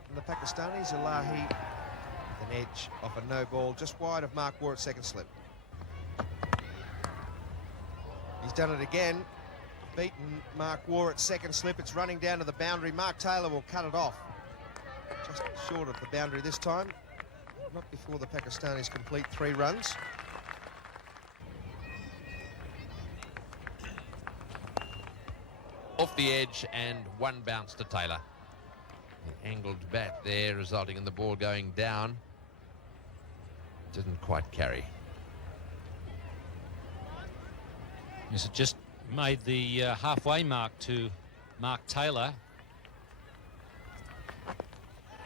from the Pakistanis. Elahi with an edge off a no ball, just wide of Mark Waugh at second slip. He's done it again. Beaten Mark Waugh at second slip. It's running down to the boundary. Mark Taylor will cut it off. Just short of the boundary this time. Not before the Pakistanis complete 3 runs. Off the edge and 1 bounce to Taylor. The angled bat there resulting in the ball going down. Didn't quite carry. Yes, it just made the halfway mark to Mark Taylor.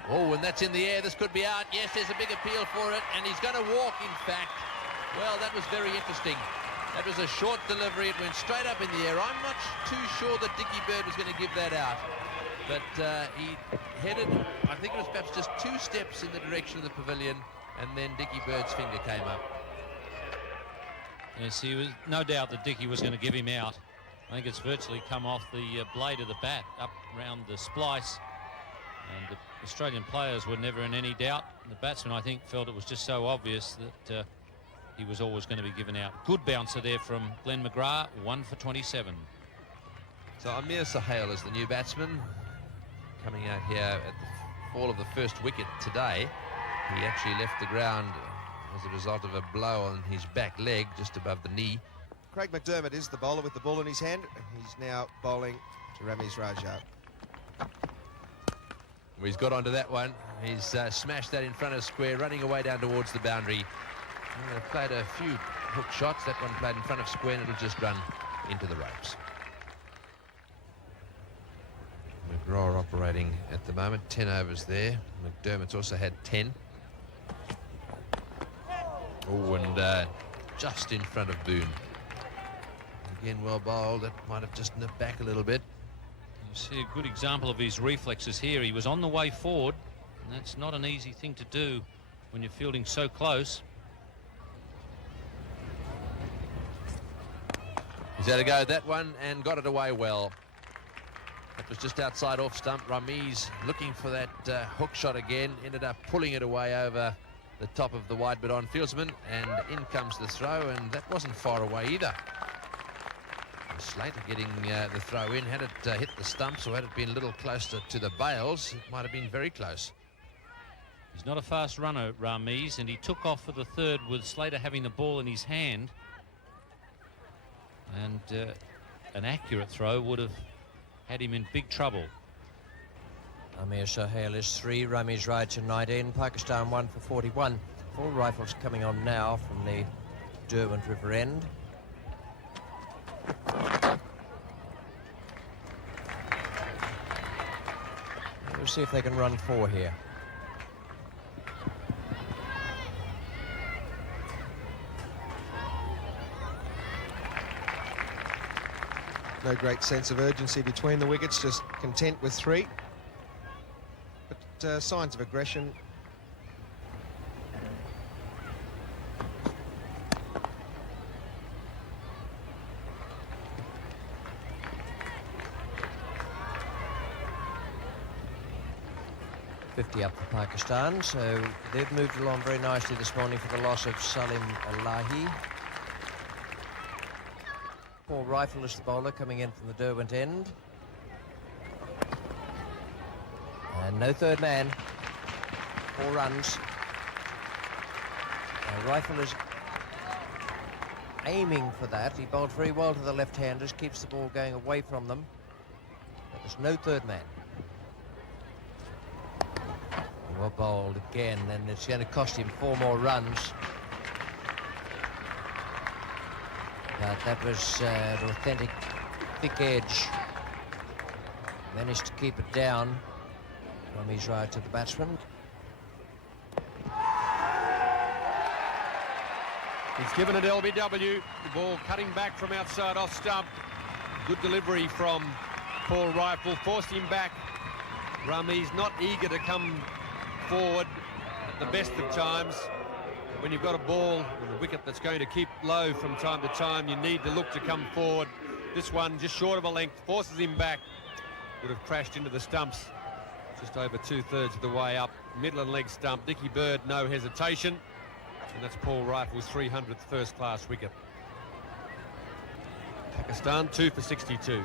Oh, and that's in the air. This could be out. Yes, there's a big appeal for it, and he's going to walk, in fact. Well, that was very interesting. That was a short delivery. It went straight up in the air. I'm not too sure that Dickie Bird was going to give that out. But he headed, I think it was perhaps just 2 steps in the direction of the pavilion, and then Dickie Bird's finger came up. Yes, he was no doubt that Dickie was going to give him out. I think it's virtually come off the blade of the bat up round the splice. And the Australian players were never in any doubt. The batsman, I think, felt it was just so obvious that he was always going to be given out. Good bouncer there from Glenn McGrath, 1 for 27. So Amir Sohail is the new batsman, coming out here at the fall of the first wicket today. He actually left the ground as a result of a blow on his back leg just above the knee. Craig McDermott is the bowler with the ball in his hand. He's now bowling to Ramiz Raja. He's got onto that one. He's smashed that in front of square, running away down towards the boundary. Played a few hook shots. That one played in front of square, and it'll just run into the ropes. McGrath operating at the moment, 10 overs there. McDermott's also had 10. Oh, and just in front of Boone. Again, well bowled. That might have just nipped back a little bit. You see a good example of his reflexes here. He was on the way forward, and that's not an easy thing to do when you're fielding so close. He's had a go at that one and got it away well. That was just outside off stump. Ramiz looking for that hook shot again, ended up pulling it away over the top of the wide bit on fieldsman, and in comes the throw, and that wasn't far away either. Slater getting the throw in. Had it hit the stumps, or had it been a little closer to the bails, it might have been very close. He's not a fast runner, Ramiz, and he took off for the 3rd with Slater having the ball in his hand. And an accurate throw would have had him in big trouble. Amir Sohail is 3, Ramiz Raja 19, Pakistan 1 for 41. 4 rifles coming on now from the Derwent River end. We'll see if they can run 4 here. No great sense of urgency between the wickets, just content with 3. But signs of aggression. .50 up for Pakistan, so they've moved along very nicely this morning for the loss of Salim Elahi. Paul Rifle is the bowler coming in from the Derwent end. And no 3rd man. 4 runs. Rifle is aiming for that. He bowled very well to the left-handers, keeps the ball going away from them. But there's no third man. Well bowled again, and it's going to cost him 4 more runs. But that was an authentic thick edge. Managed to keep it down from his right to the batsman. He's given it LBW. The ball cutting back from outside off stump. Good delivery from Paul Rifle. Forced him back. Rami's not eager to come forward at the best of times. When you've got a ball and a wicket that's going to keep low from time to time, you need to look to come forward. This one just short of a length, forces him back. Would have crashed into the stumps just over 2/3 of the way up. Middle and leg stump. Dickie Bird, no hesitation. And that's Paul Rifle's 300th first-class wicket. Pakistan 2 for 62.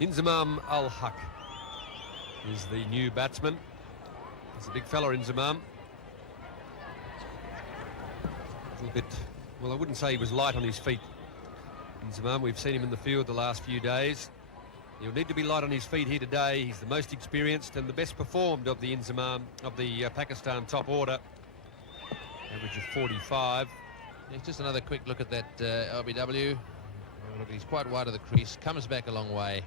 Inzamam Ul Haq is the new batsman. He's a big fella, Inzamam. A little bit, well, I wouldn't say he was light on his feet. Inzamam, we've seen him in the field the last few days. He'll need to be light on his feet here today. He's the most experienced and the best performed of the Inzamam, of the Pakistan top order. Average of 45. Yeah, just another quick look at that LBW. Look, he's quite wide of the crease, comes back a long way.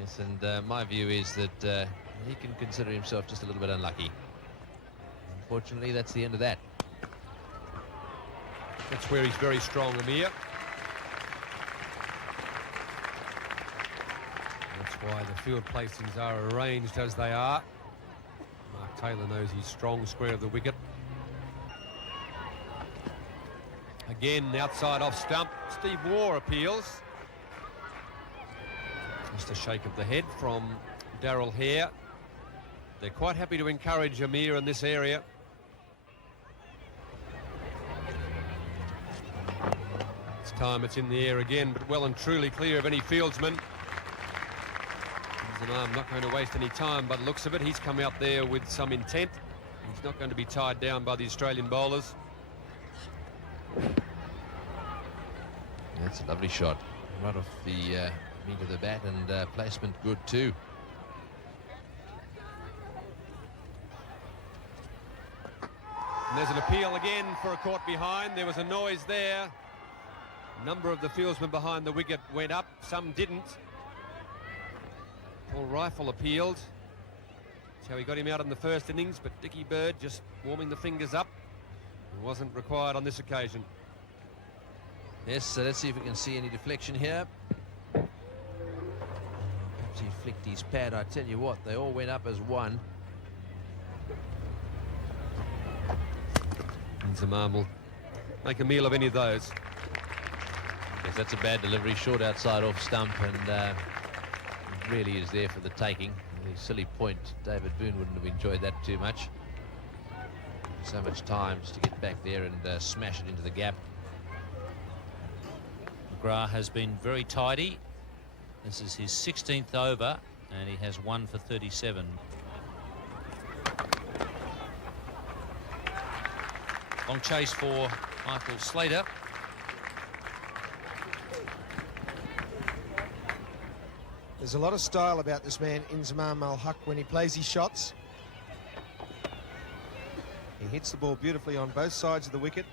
Yes, and my view is that he can consider himself just a little bit unlucky. Unfortunately, that's the end of that. That's where he's very strong, Amir. That's why the field placings are arranged as they are. Mark Taylor knows he's strong, square of the wicket. Again, outside off stump. Steve Waugh appeals. Just a shake of the head from Daryl Hare. They're quite happy to encourage Amir in this area. This time it's in the air again, but well and truly clear of any fieldsman. I'm not going to waste any time, but looks of it, he's come out there with some intent. He's not going to be tied down by the Australian bowlers. That's a lovely shot. Right off the meat of the bat, and placement good too. And there's an appeal again for a caught behind. There was a noise there. A number of the fieldsmen behind the wicket went up, some didn't. Paul Rifle appealed. That's how he got him out in the first innings, but Dickie Bird just warming the fingers up. It wasn't required on this occasion. Yes, so let's see if we can see any deflection here. Perhaps he flicked his pad. I tell you what, they all went up as one. Inzamam will make a meal of any of those. Yes, that's a bad delivery, short outside off stump, and it really is there for the taking. The silly point, David Boone wouldn't have enjoyed that too much. So much time just to get back there and smash it into the gap. McGrath has been very tidy. This is his 16th over, and he has 1 for 37. Long chase for Michael Slater. There's a lot of style about this man, Inzamam Ul Haq, when he plays his shots. He hits the ball beautifully on both sides of the wicket.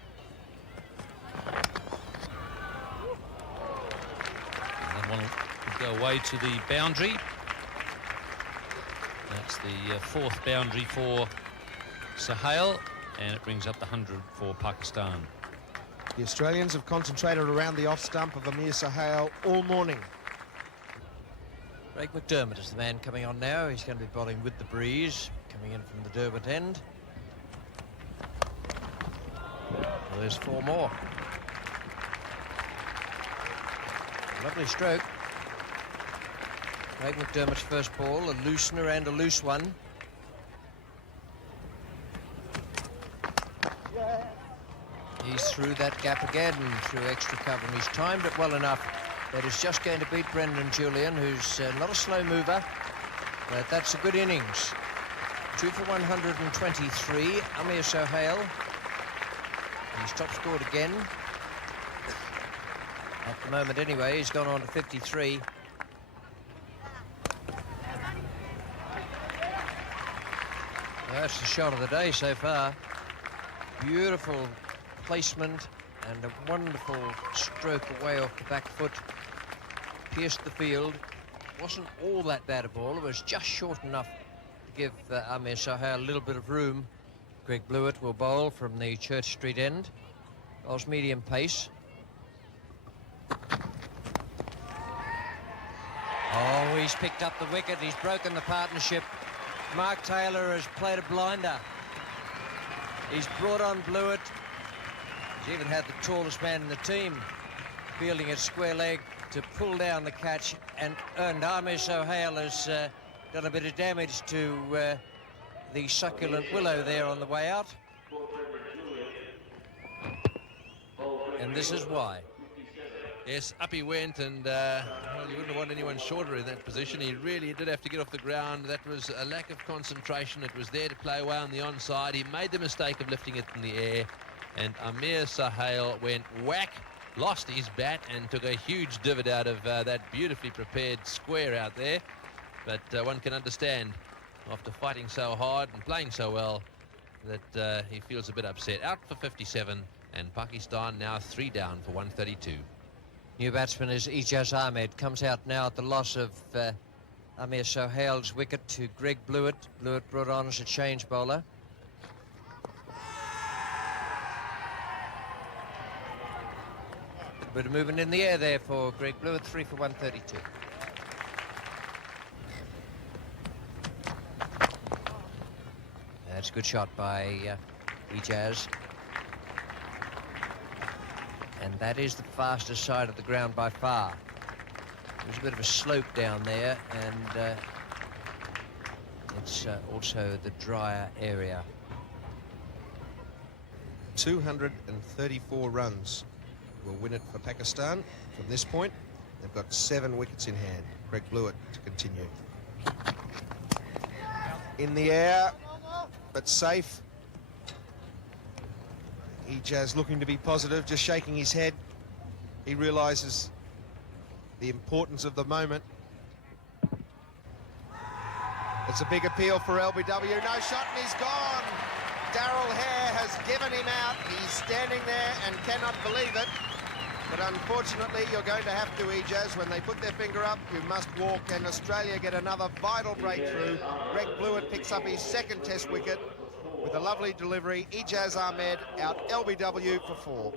That one will go away to the boundary. That's the fourth boundary for Sohail, and it brings up the 100 for Pakistan. The Australians have concentrated around the off stump of Amir Sohail all morning. Craig McDermott is the man coming on now. He's going to be bowling with the breeze, coming in from the Derwent end. Well, there's 4 more. Lovely stroke. Craig McDermott's first ball, a loosener and a loose one. He's through that gap again, through extra cover, and he's timed it well enough. That is just going to beat Brendan Julian, who's not a slow mover, but that's a good innings. 2 for 123, Amir Sohail. He's top scored again. At the moment anyway, he's gone on to 53. That's the shot of the day so far. Beautiful placement and a wonderful stroke away off the back foot. Pierced the field. Wasn't all that bad a ball. It was just short enough to give Amir Sohail a little bit of room. Greg Blewett will bowl from the Church Street end. Bowls medium pace. Oh, he's picked up the wicket. He's broken the partnership. Mark Taylor has played a blinder. He's brought on Blewett. He's even had the tallest man in the team fielding at square leg to pull down the catch, and Amir Sohail has done a bit of damage to the succulent willow there on the way out. And this is why. Yes, up he went, and well, you wouldn't want anyone shorter in that position. He really did have to get off the ground. That was a lack of concentration. It was there to play away on the onside. He made the mistake of lifting it in the air, and Amir Sohail went whack, lost his bat, and took a huge divot out of that beautifully prepared square out there. But one can understand, after fighting so hard and playing so well, that he feels a bit upset. Out for 57, and Pakistan now 3 down for 132. New batsman is Ijaz Ahmed. Comes out now at the loss of Amir Sohail's wicket to Greg Blewett. Blewett brought on as a change bowler. A bit of movement in the air there for Greg Blewett. 3 for 132. That's a good shot by Ijaz. And that is the fastest side of the ground by far. There's a bit of a slope down there, and it's also the drier area. 234 runs will win it for Pakistan from this point. They've got 7 wickets in hand. Greg Blewett to continue. In the air, but safe. Ijaz looking to be positive, just shaking his head. He realises the importance of the moment. It's a big appeal for LBW. No shot and he's gone. Daryl Hare has given him out. He's standing there and cannot believe it. But unfortunately, you're going to have to, Ijaz. When they put their finger up, you must walk, and Australia get another vital breakthrough. Greg Blewett picks up his 2nd Test wicket with a lovely delivery. Ijaz Ahmed out LBW for 4.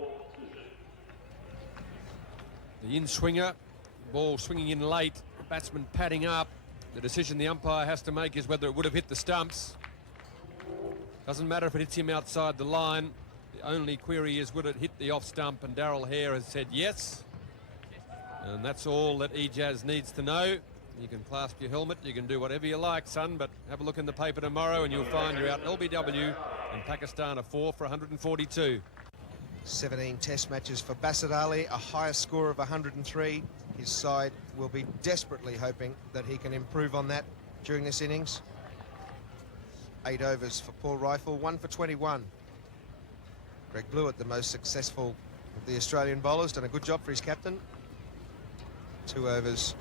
The in-swinger, ball swinging in late, the batsman padding up. The decision the umpire has to make is whether it would have hit the stumps. Doesn't matter if it hits him outside the line. The only query is, would it hit the off stump? And Daryl Hare has said yes. And that's all that Ijaz needs to know. You can clasp your helmet, you can do whatever you like, son, but have a look in the paper tomorrow and you'll find you're out LBW, and Pakistan are 4 for 142. 17 Test matches for Basit Ali, a higher score of 103. His side will be desperately hoping that he can improve on that during this innings. 8 overs for Paul Rifle, 1 for 21. Greg Blewett, the most successful of the Australian bowlers, done a good job for his captain. 2 overs,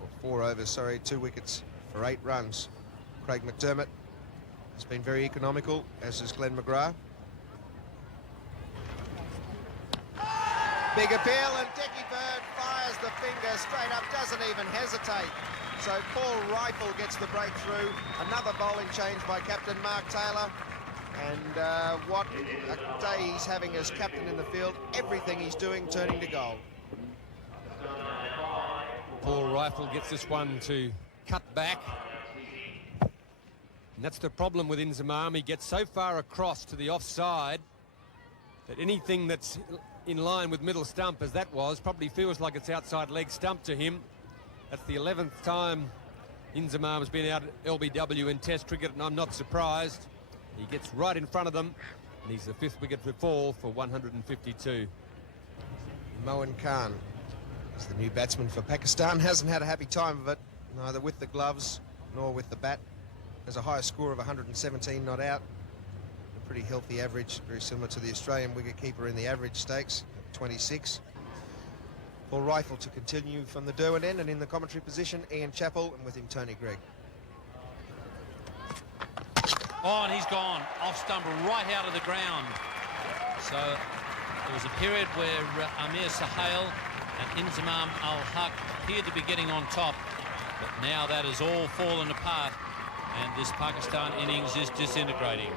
or 4 overs, sorry, 2 wickets for 8 runs. Craig McDermott has been very economical, as is Glenn McGrath. Big appeal, and Dickie Bird fires the finger straight up, doesn't even hesitate. So Paul Rifle gets the breakthrough. Another bowling change by captain Mark Taylor. And what a day he's having as captain in the field. Everything he's doing turning to goal. Paul Rifle gets this one to cut back. And that's the problem with Inzamam. He gets so far across to the offside that anything that's in line with middle stump, as that was, probably feels like it's outside leg stump to him. That's the 11th time Inzamam has been out at LBW in Test cricket, and I'm not surprised. He gets right in front of them, and he's the 5th wicket for fall for 152. Moin Khan is the new batsman for Pakistan. Hasn't had a happy time of it, neither with the gloves nor with the bat. There's a higher score of 117 not out. pretty healthy average, very similar to the Australian wicketkeeper in the average stakes, 26. For Rifle to continue from the Derwent end, and in the commentary position, Ian Chappell, and with him, Tony Greig. Oh, and he's gone off stump right out of the ground. So there was a period where Amir Sohail and Inzamam Al-Haq appeared to be getting on top, but now that has all fallen apart, and this Pakistan innings is disintegrating.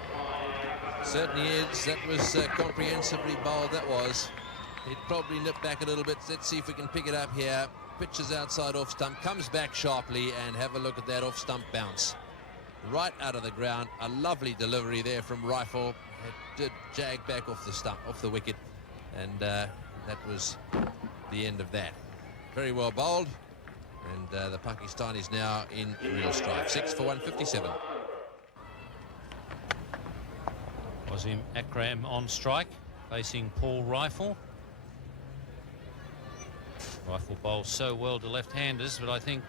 Certainly is. That was comprehensively bowled, that was. He'd probably nip back a little bit. Let's see if we can pick it up here. Pitches outside off stump, comes back sharply, and have a look at that off stump bounce. Right out of the ground. A lovely delivery there from Rifle. It did jag back off the stump, off the wicket, and that was the end of that. Very well bowled, and the Pakistanis now in real strife. 6 for 157. Wasim Akram on strike, facing Paul Rifle. Rifle bowls so well to left-handers, but I think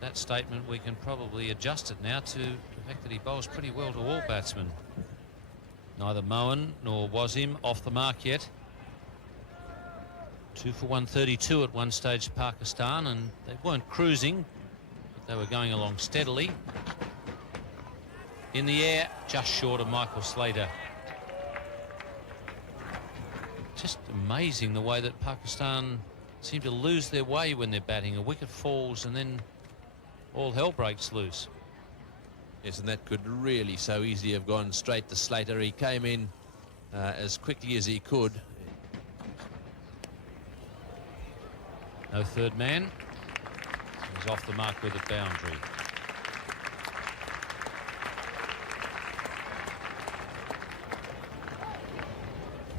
that statement we can probably adjust it now to the fact that he bowls pretty well to all batsmen. Neither Moeen nor Wasim off the mark yet. 2 for 132 at one stage, Pakistan, and they weren't cruising, but they were going along steadily. In the air, just short of Michael Slater. Just amazing the way that Pakistan seem to lose their way when they're batting. A wicket falls and then all hell breaks loose. Yes, and that could really so easily have gone straight to Slater. He came in as quickly as he could. No third man. He's off the mark with a boundary.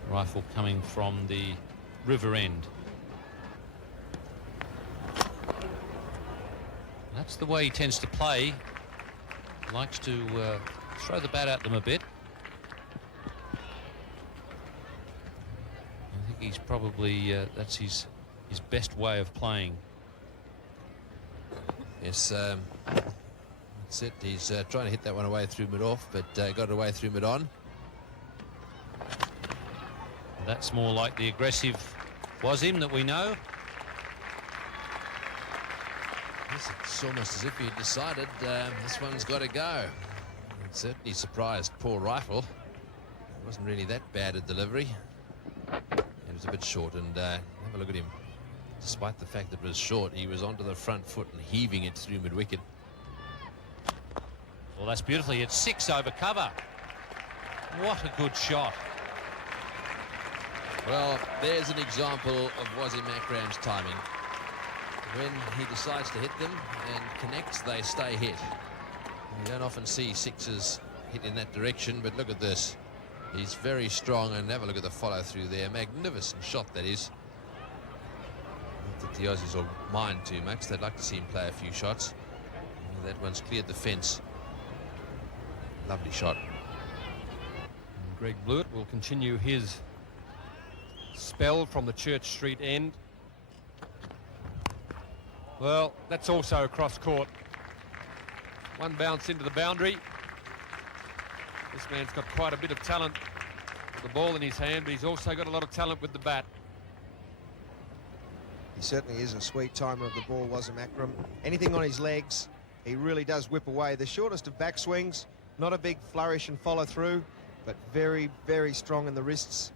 Rifle coming from the river end. That's the way he tends to play. Likes to throw the bat at them a bit. I think he's probably that's his best way of playing. Yes, that's it. He's trying to hit that one away through mid-off, but got it away through mid-on. That's more like the aggressive Wasim that we know. Yes, it's almost as if he decided this one's got to go. It certainly surprised poor Rifle. It wasn't really that bad a delivery. It was a bit short, and have a look at him. Despite the fact that it was short, he was onto the front foot and heaving it through mid-wicket. Well, that's beautifully. It's 6 over cover. What a good shot. Well, there's an example of Wasim Akram's timing. When he decides to hit them and connects, they stay hit. You don't often see sixes hit in that direction, but look at this. He's very strong, and have a look at the follow-through there. Magnificent shot, that is. Not that the Aussies will mind too much. They'd like to see him play a few shots. That one's cleared the fence. Lovely shot. And Greg Blewett will continue his spell from the Church Street end. Well, that's also across court. One bounce into the boundary. This man's got quite a bit of talent with the ball in his hand, but he's also got a lot of talent with the bat. He certainly is a sweet timer of the ball, Wasim Akram. Anything on his legs, he really does whip away. The shortest of back swings, not a big flourish and follow through, but very, very strong in the wrists.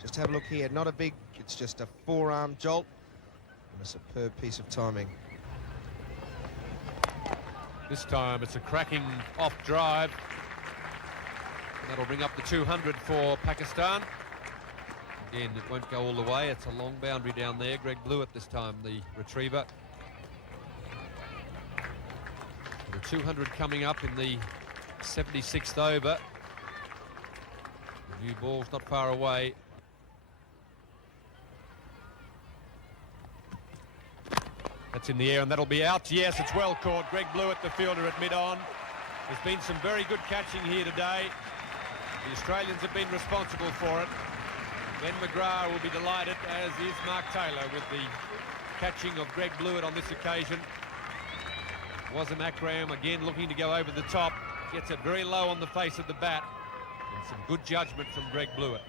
Just have a look here, not a big, it's just a forearm jolt, and a superb piece of timing. This time it's a cracking off drive. That'll bring up the 200 for Pakistan. Again, it won't go all the way. It's a long boundary down there. Greg Blewett this time, the retriever. The 200 coming up in the 76th over. The new ball's not far away. That's in the air, and that'll be out. Yes, it's well caught. Greg Blewett, the fielder at mid-on. There's been some very good catching here today. The Australians have been responsible for it. Ben McGrath will be delighted, as is Mark Taylor, with the catching of Greg Blewett on this occasion. Wasim Akram again looking to go over the top. Gets it very low on the face of the bat. some good judgment from Greg Blewett.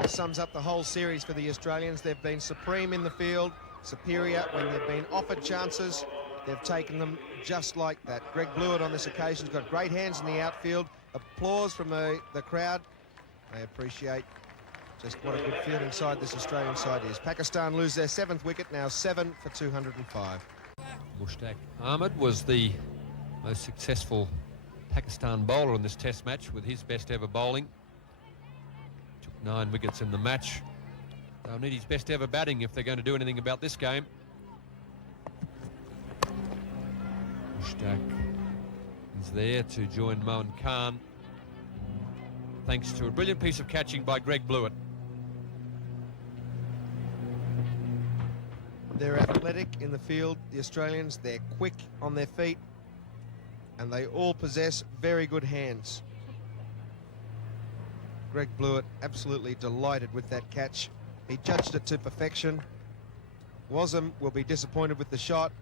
This sums up the whole series for the Australians. They've been supreme in the field, superior when they've been offered chances. They've taken them just like that. Greg Blewett on this occasion has got great hands in the outfield. Applause from the crowd. They appreciate just what a good fielding side this Australian side is. Pakistan lose their 7th wicket, now 7 for 205. Mushtaq Ahmed was the most successful Pakistan bowler in this test match with his best ever bowling. Took 9 wickets in the match. They'll need his best ever batting if they're going to do anything about this game. Mushtaq is there to join Moeen Khan, thanks to a brilliant piece of catching by Greg Blewett. They're athletic in the field, the Australians. They're quick on their feet, and they all possess very good hands. Greg Blewett absolutely delighted with that catch. He judged it to perfection. Wasim will be disappointed with the shot.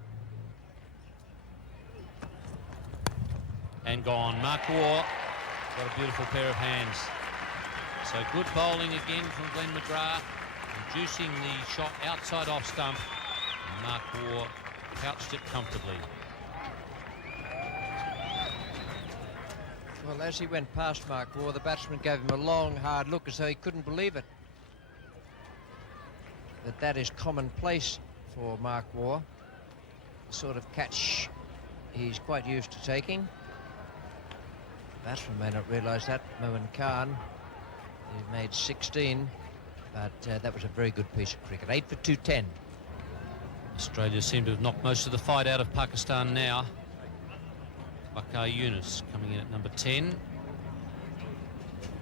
And gone. Mark Waugh got a beautiful pair of hands. So good bowling again from Glenn McGrath, reducing the shot outside off stump. And Mark Waugh couched it comfortably. Well, as he went past Mark Waugh, the batsman gave him a long, hard look as though he couldn't believe it. That is commonplace for Mark Waugh, the sort of catch he's quite used to taking. The batsman may not realise that. Moeen Khan, he made 16, but that was a very good piece of cricket. 8 for 210. Australia seem to have knocked most of the fight out of Pakistan now. Waqar Younis coming in at number 10.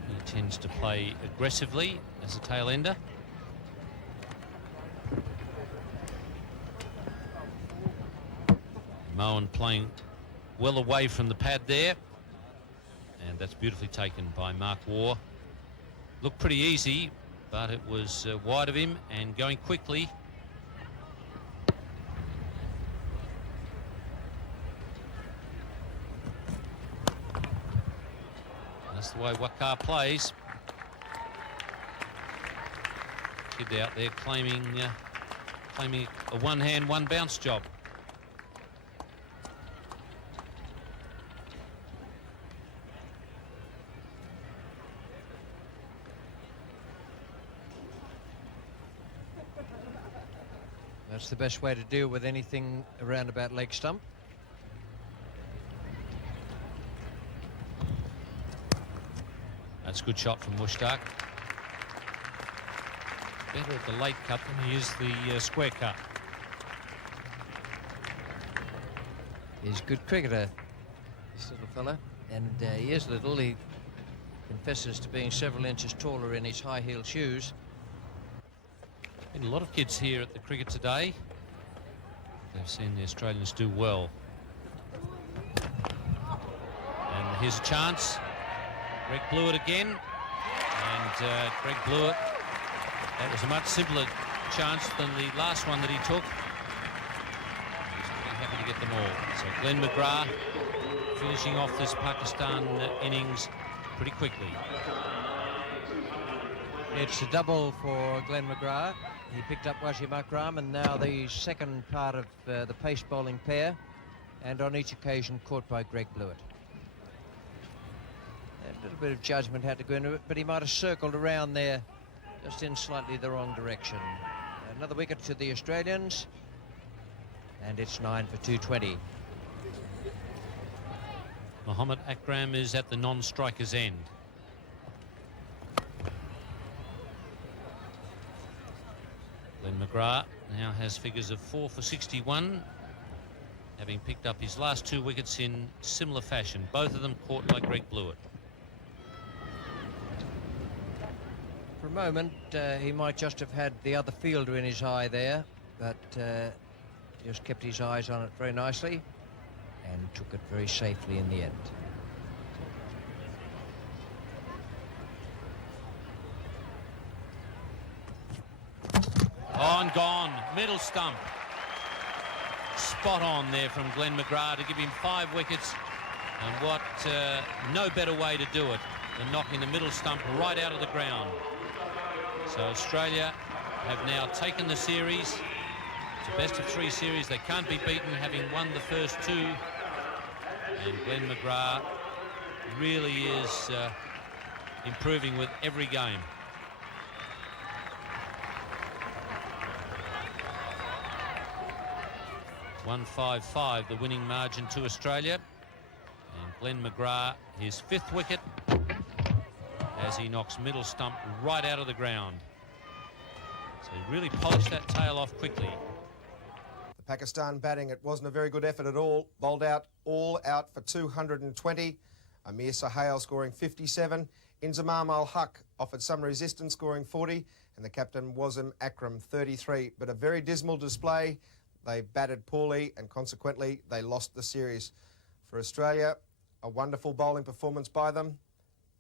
He tends to play aggressively as a tail ender. Moeen playing well away from the pad there, and that's beautifully taken by Mark Waugh. Looked pretty easy, but it was wide of him and going quickly. That's the way Waqar plays. Kid out there claiming a one-hand, one-bounce job. That's the best way to deal with anything around about leg stump. That's a good shot from Mushtaq. Better at the late cut than he is the square cut. He's a good cricketer, this little fella, and he is little. He confesses to being several inches taller in his high-heeled shoes. Been a lot of kids here at the cricket today. They've seen the Australians do well. And here's a chance. Greg Blewett again. And Greg Blewett, that was a much simpler chance than the last one that he took. He's pretty happy to get them all. So Glenn McGrath finishing off this Pakistan innings pretty quickly. It's a double for Glenn McGrath. He picked up Wasim Akram, and now the second part of the pace bowling pair, and on each occasion caught by Greg Blewett. A little bit of judgment had to go into it, but he might have circled around there just in slightly the wrong direction. Another wicket to the Australians, and it's 9 for 220. Mohammad Akram is at the non-striker's end. Glenn McGrath now has figures of 4 for 61, having picked up his last 2 wickets in similar fashion, both of them caught by Greg Blewett. For a moment, he might just have had the other fielder in his eye there, but just kept his eyes on it very nicely and took it very safely in the end. On, gone, middle stump. Spot on there from Glenn McGrath to give him 5 wickets, and what no better way to do it the knock in the middle stump right out of the ground. So Australia have now taken the series. It's a best-of-3 series. They can't be beaten, having won the first 2. And Glenn McGrath really is improving with every game. .155 the winning margin to Australia, and Glenn McGrath his 5th wicket as he knocks middle stump right out of the ground. So he really polished that tail off quickly. The Pakistan batting, it wasn't a very good effort at all. Bowled out, all out for 220. Amir Sohail scoring 57. Inzamam Ul-Haq offered some resistance, scoring 40, and the captain Wasim Akram 33. But a very dismal display. They batted poorly and consequently they lost the series. For Australia, a wonderful bowling performance by them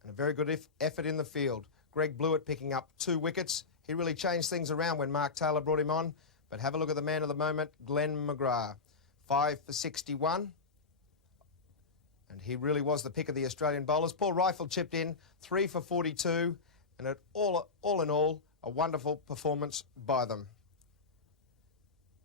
and a very good effort in the field. Greg Blewett picking up 2 wickets. He really changed things around when Mark Taylor brought him on. But have a look at the man of the moment, Glenn McGrath. 5 for 61. And he really was the pick of the Australian bowlers. Paul Rifle chipped in, 3 for 42. And all in all, a wonderful performance by them.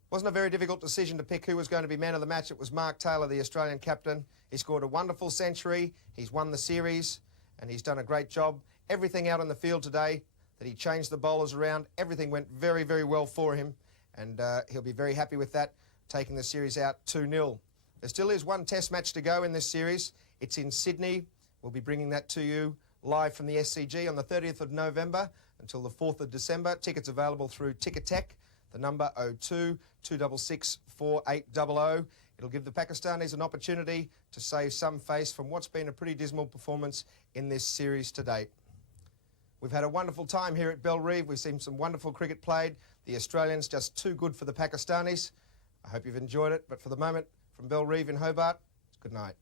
Wasn't a very difficult decision to pick who was going to be man of the match. It was Mark Taylor, the Australian captain. He scored a wonderful century. He's won the series and he's done a great job. Everything out on the field today, that he changed the bowlers around, everything went very, very well for him. And he'll be very happy with that, taking the series out 2-0. There still is 1 test match to go in this series. It's in Sydney. We'll be bringing that to you live from the SCG on the 30th of November until the 4th of December. Tickets available through Ticketek. The number 02 266 4800. It'll give the Pakistanis an opportunity to save some face from what's been a pretty dismal performance in this series to date. We've had a wonderful time here at Bellerive. We've seen some wonderful cricket played. The Australians just too good for the Pakistanis. I hope you've enjoyed it, but for the moment, from Bellerive in Hobart, good night.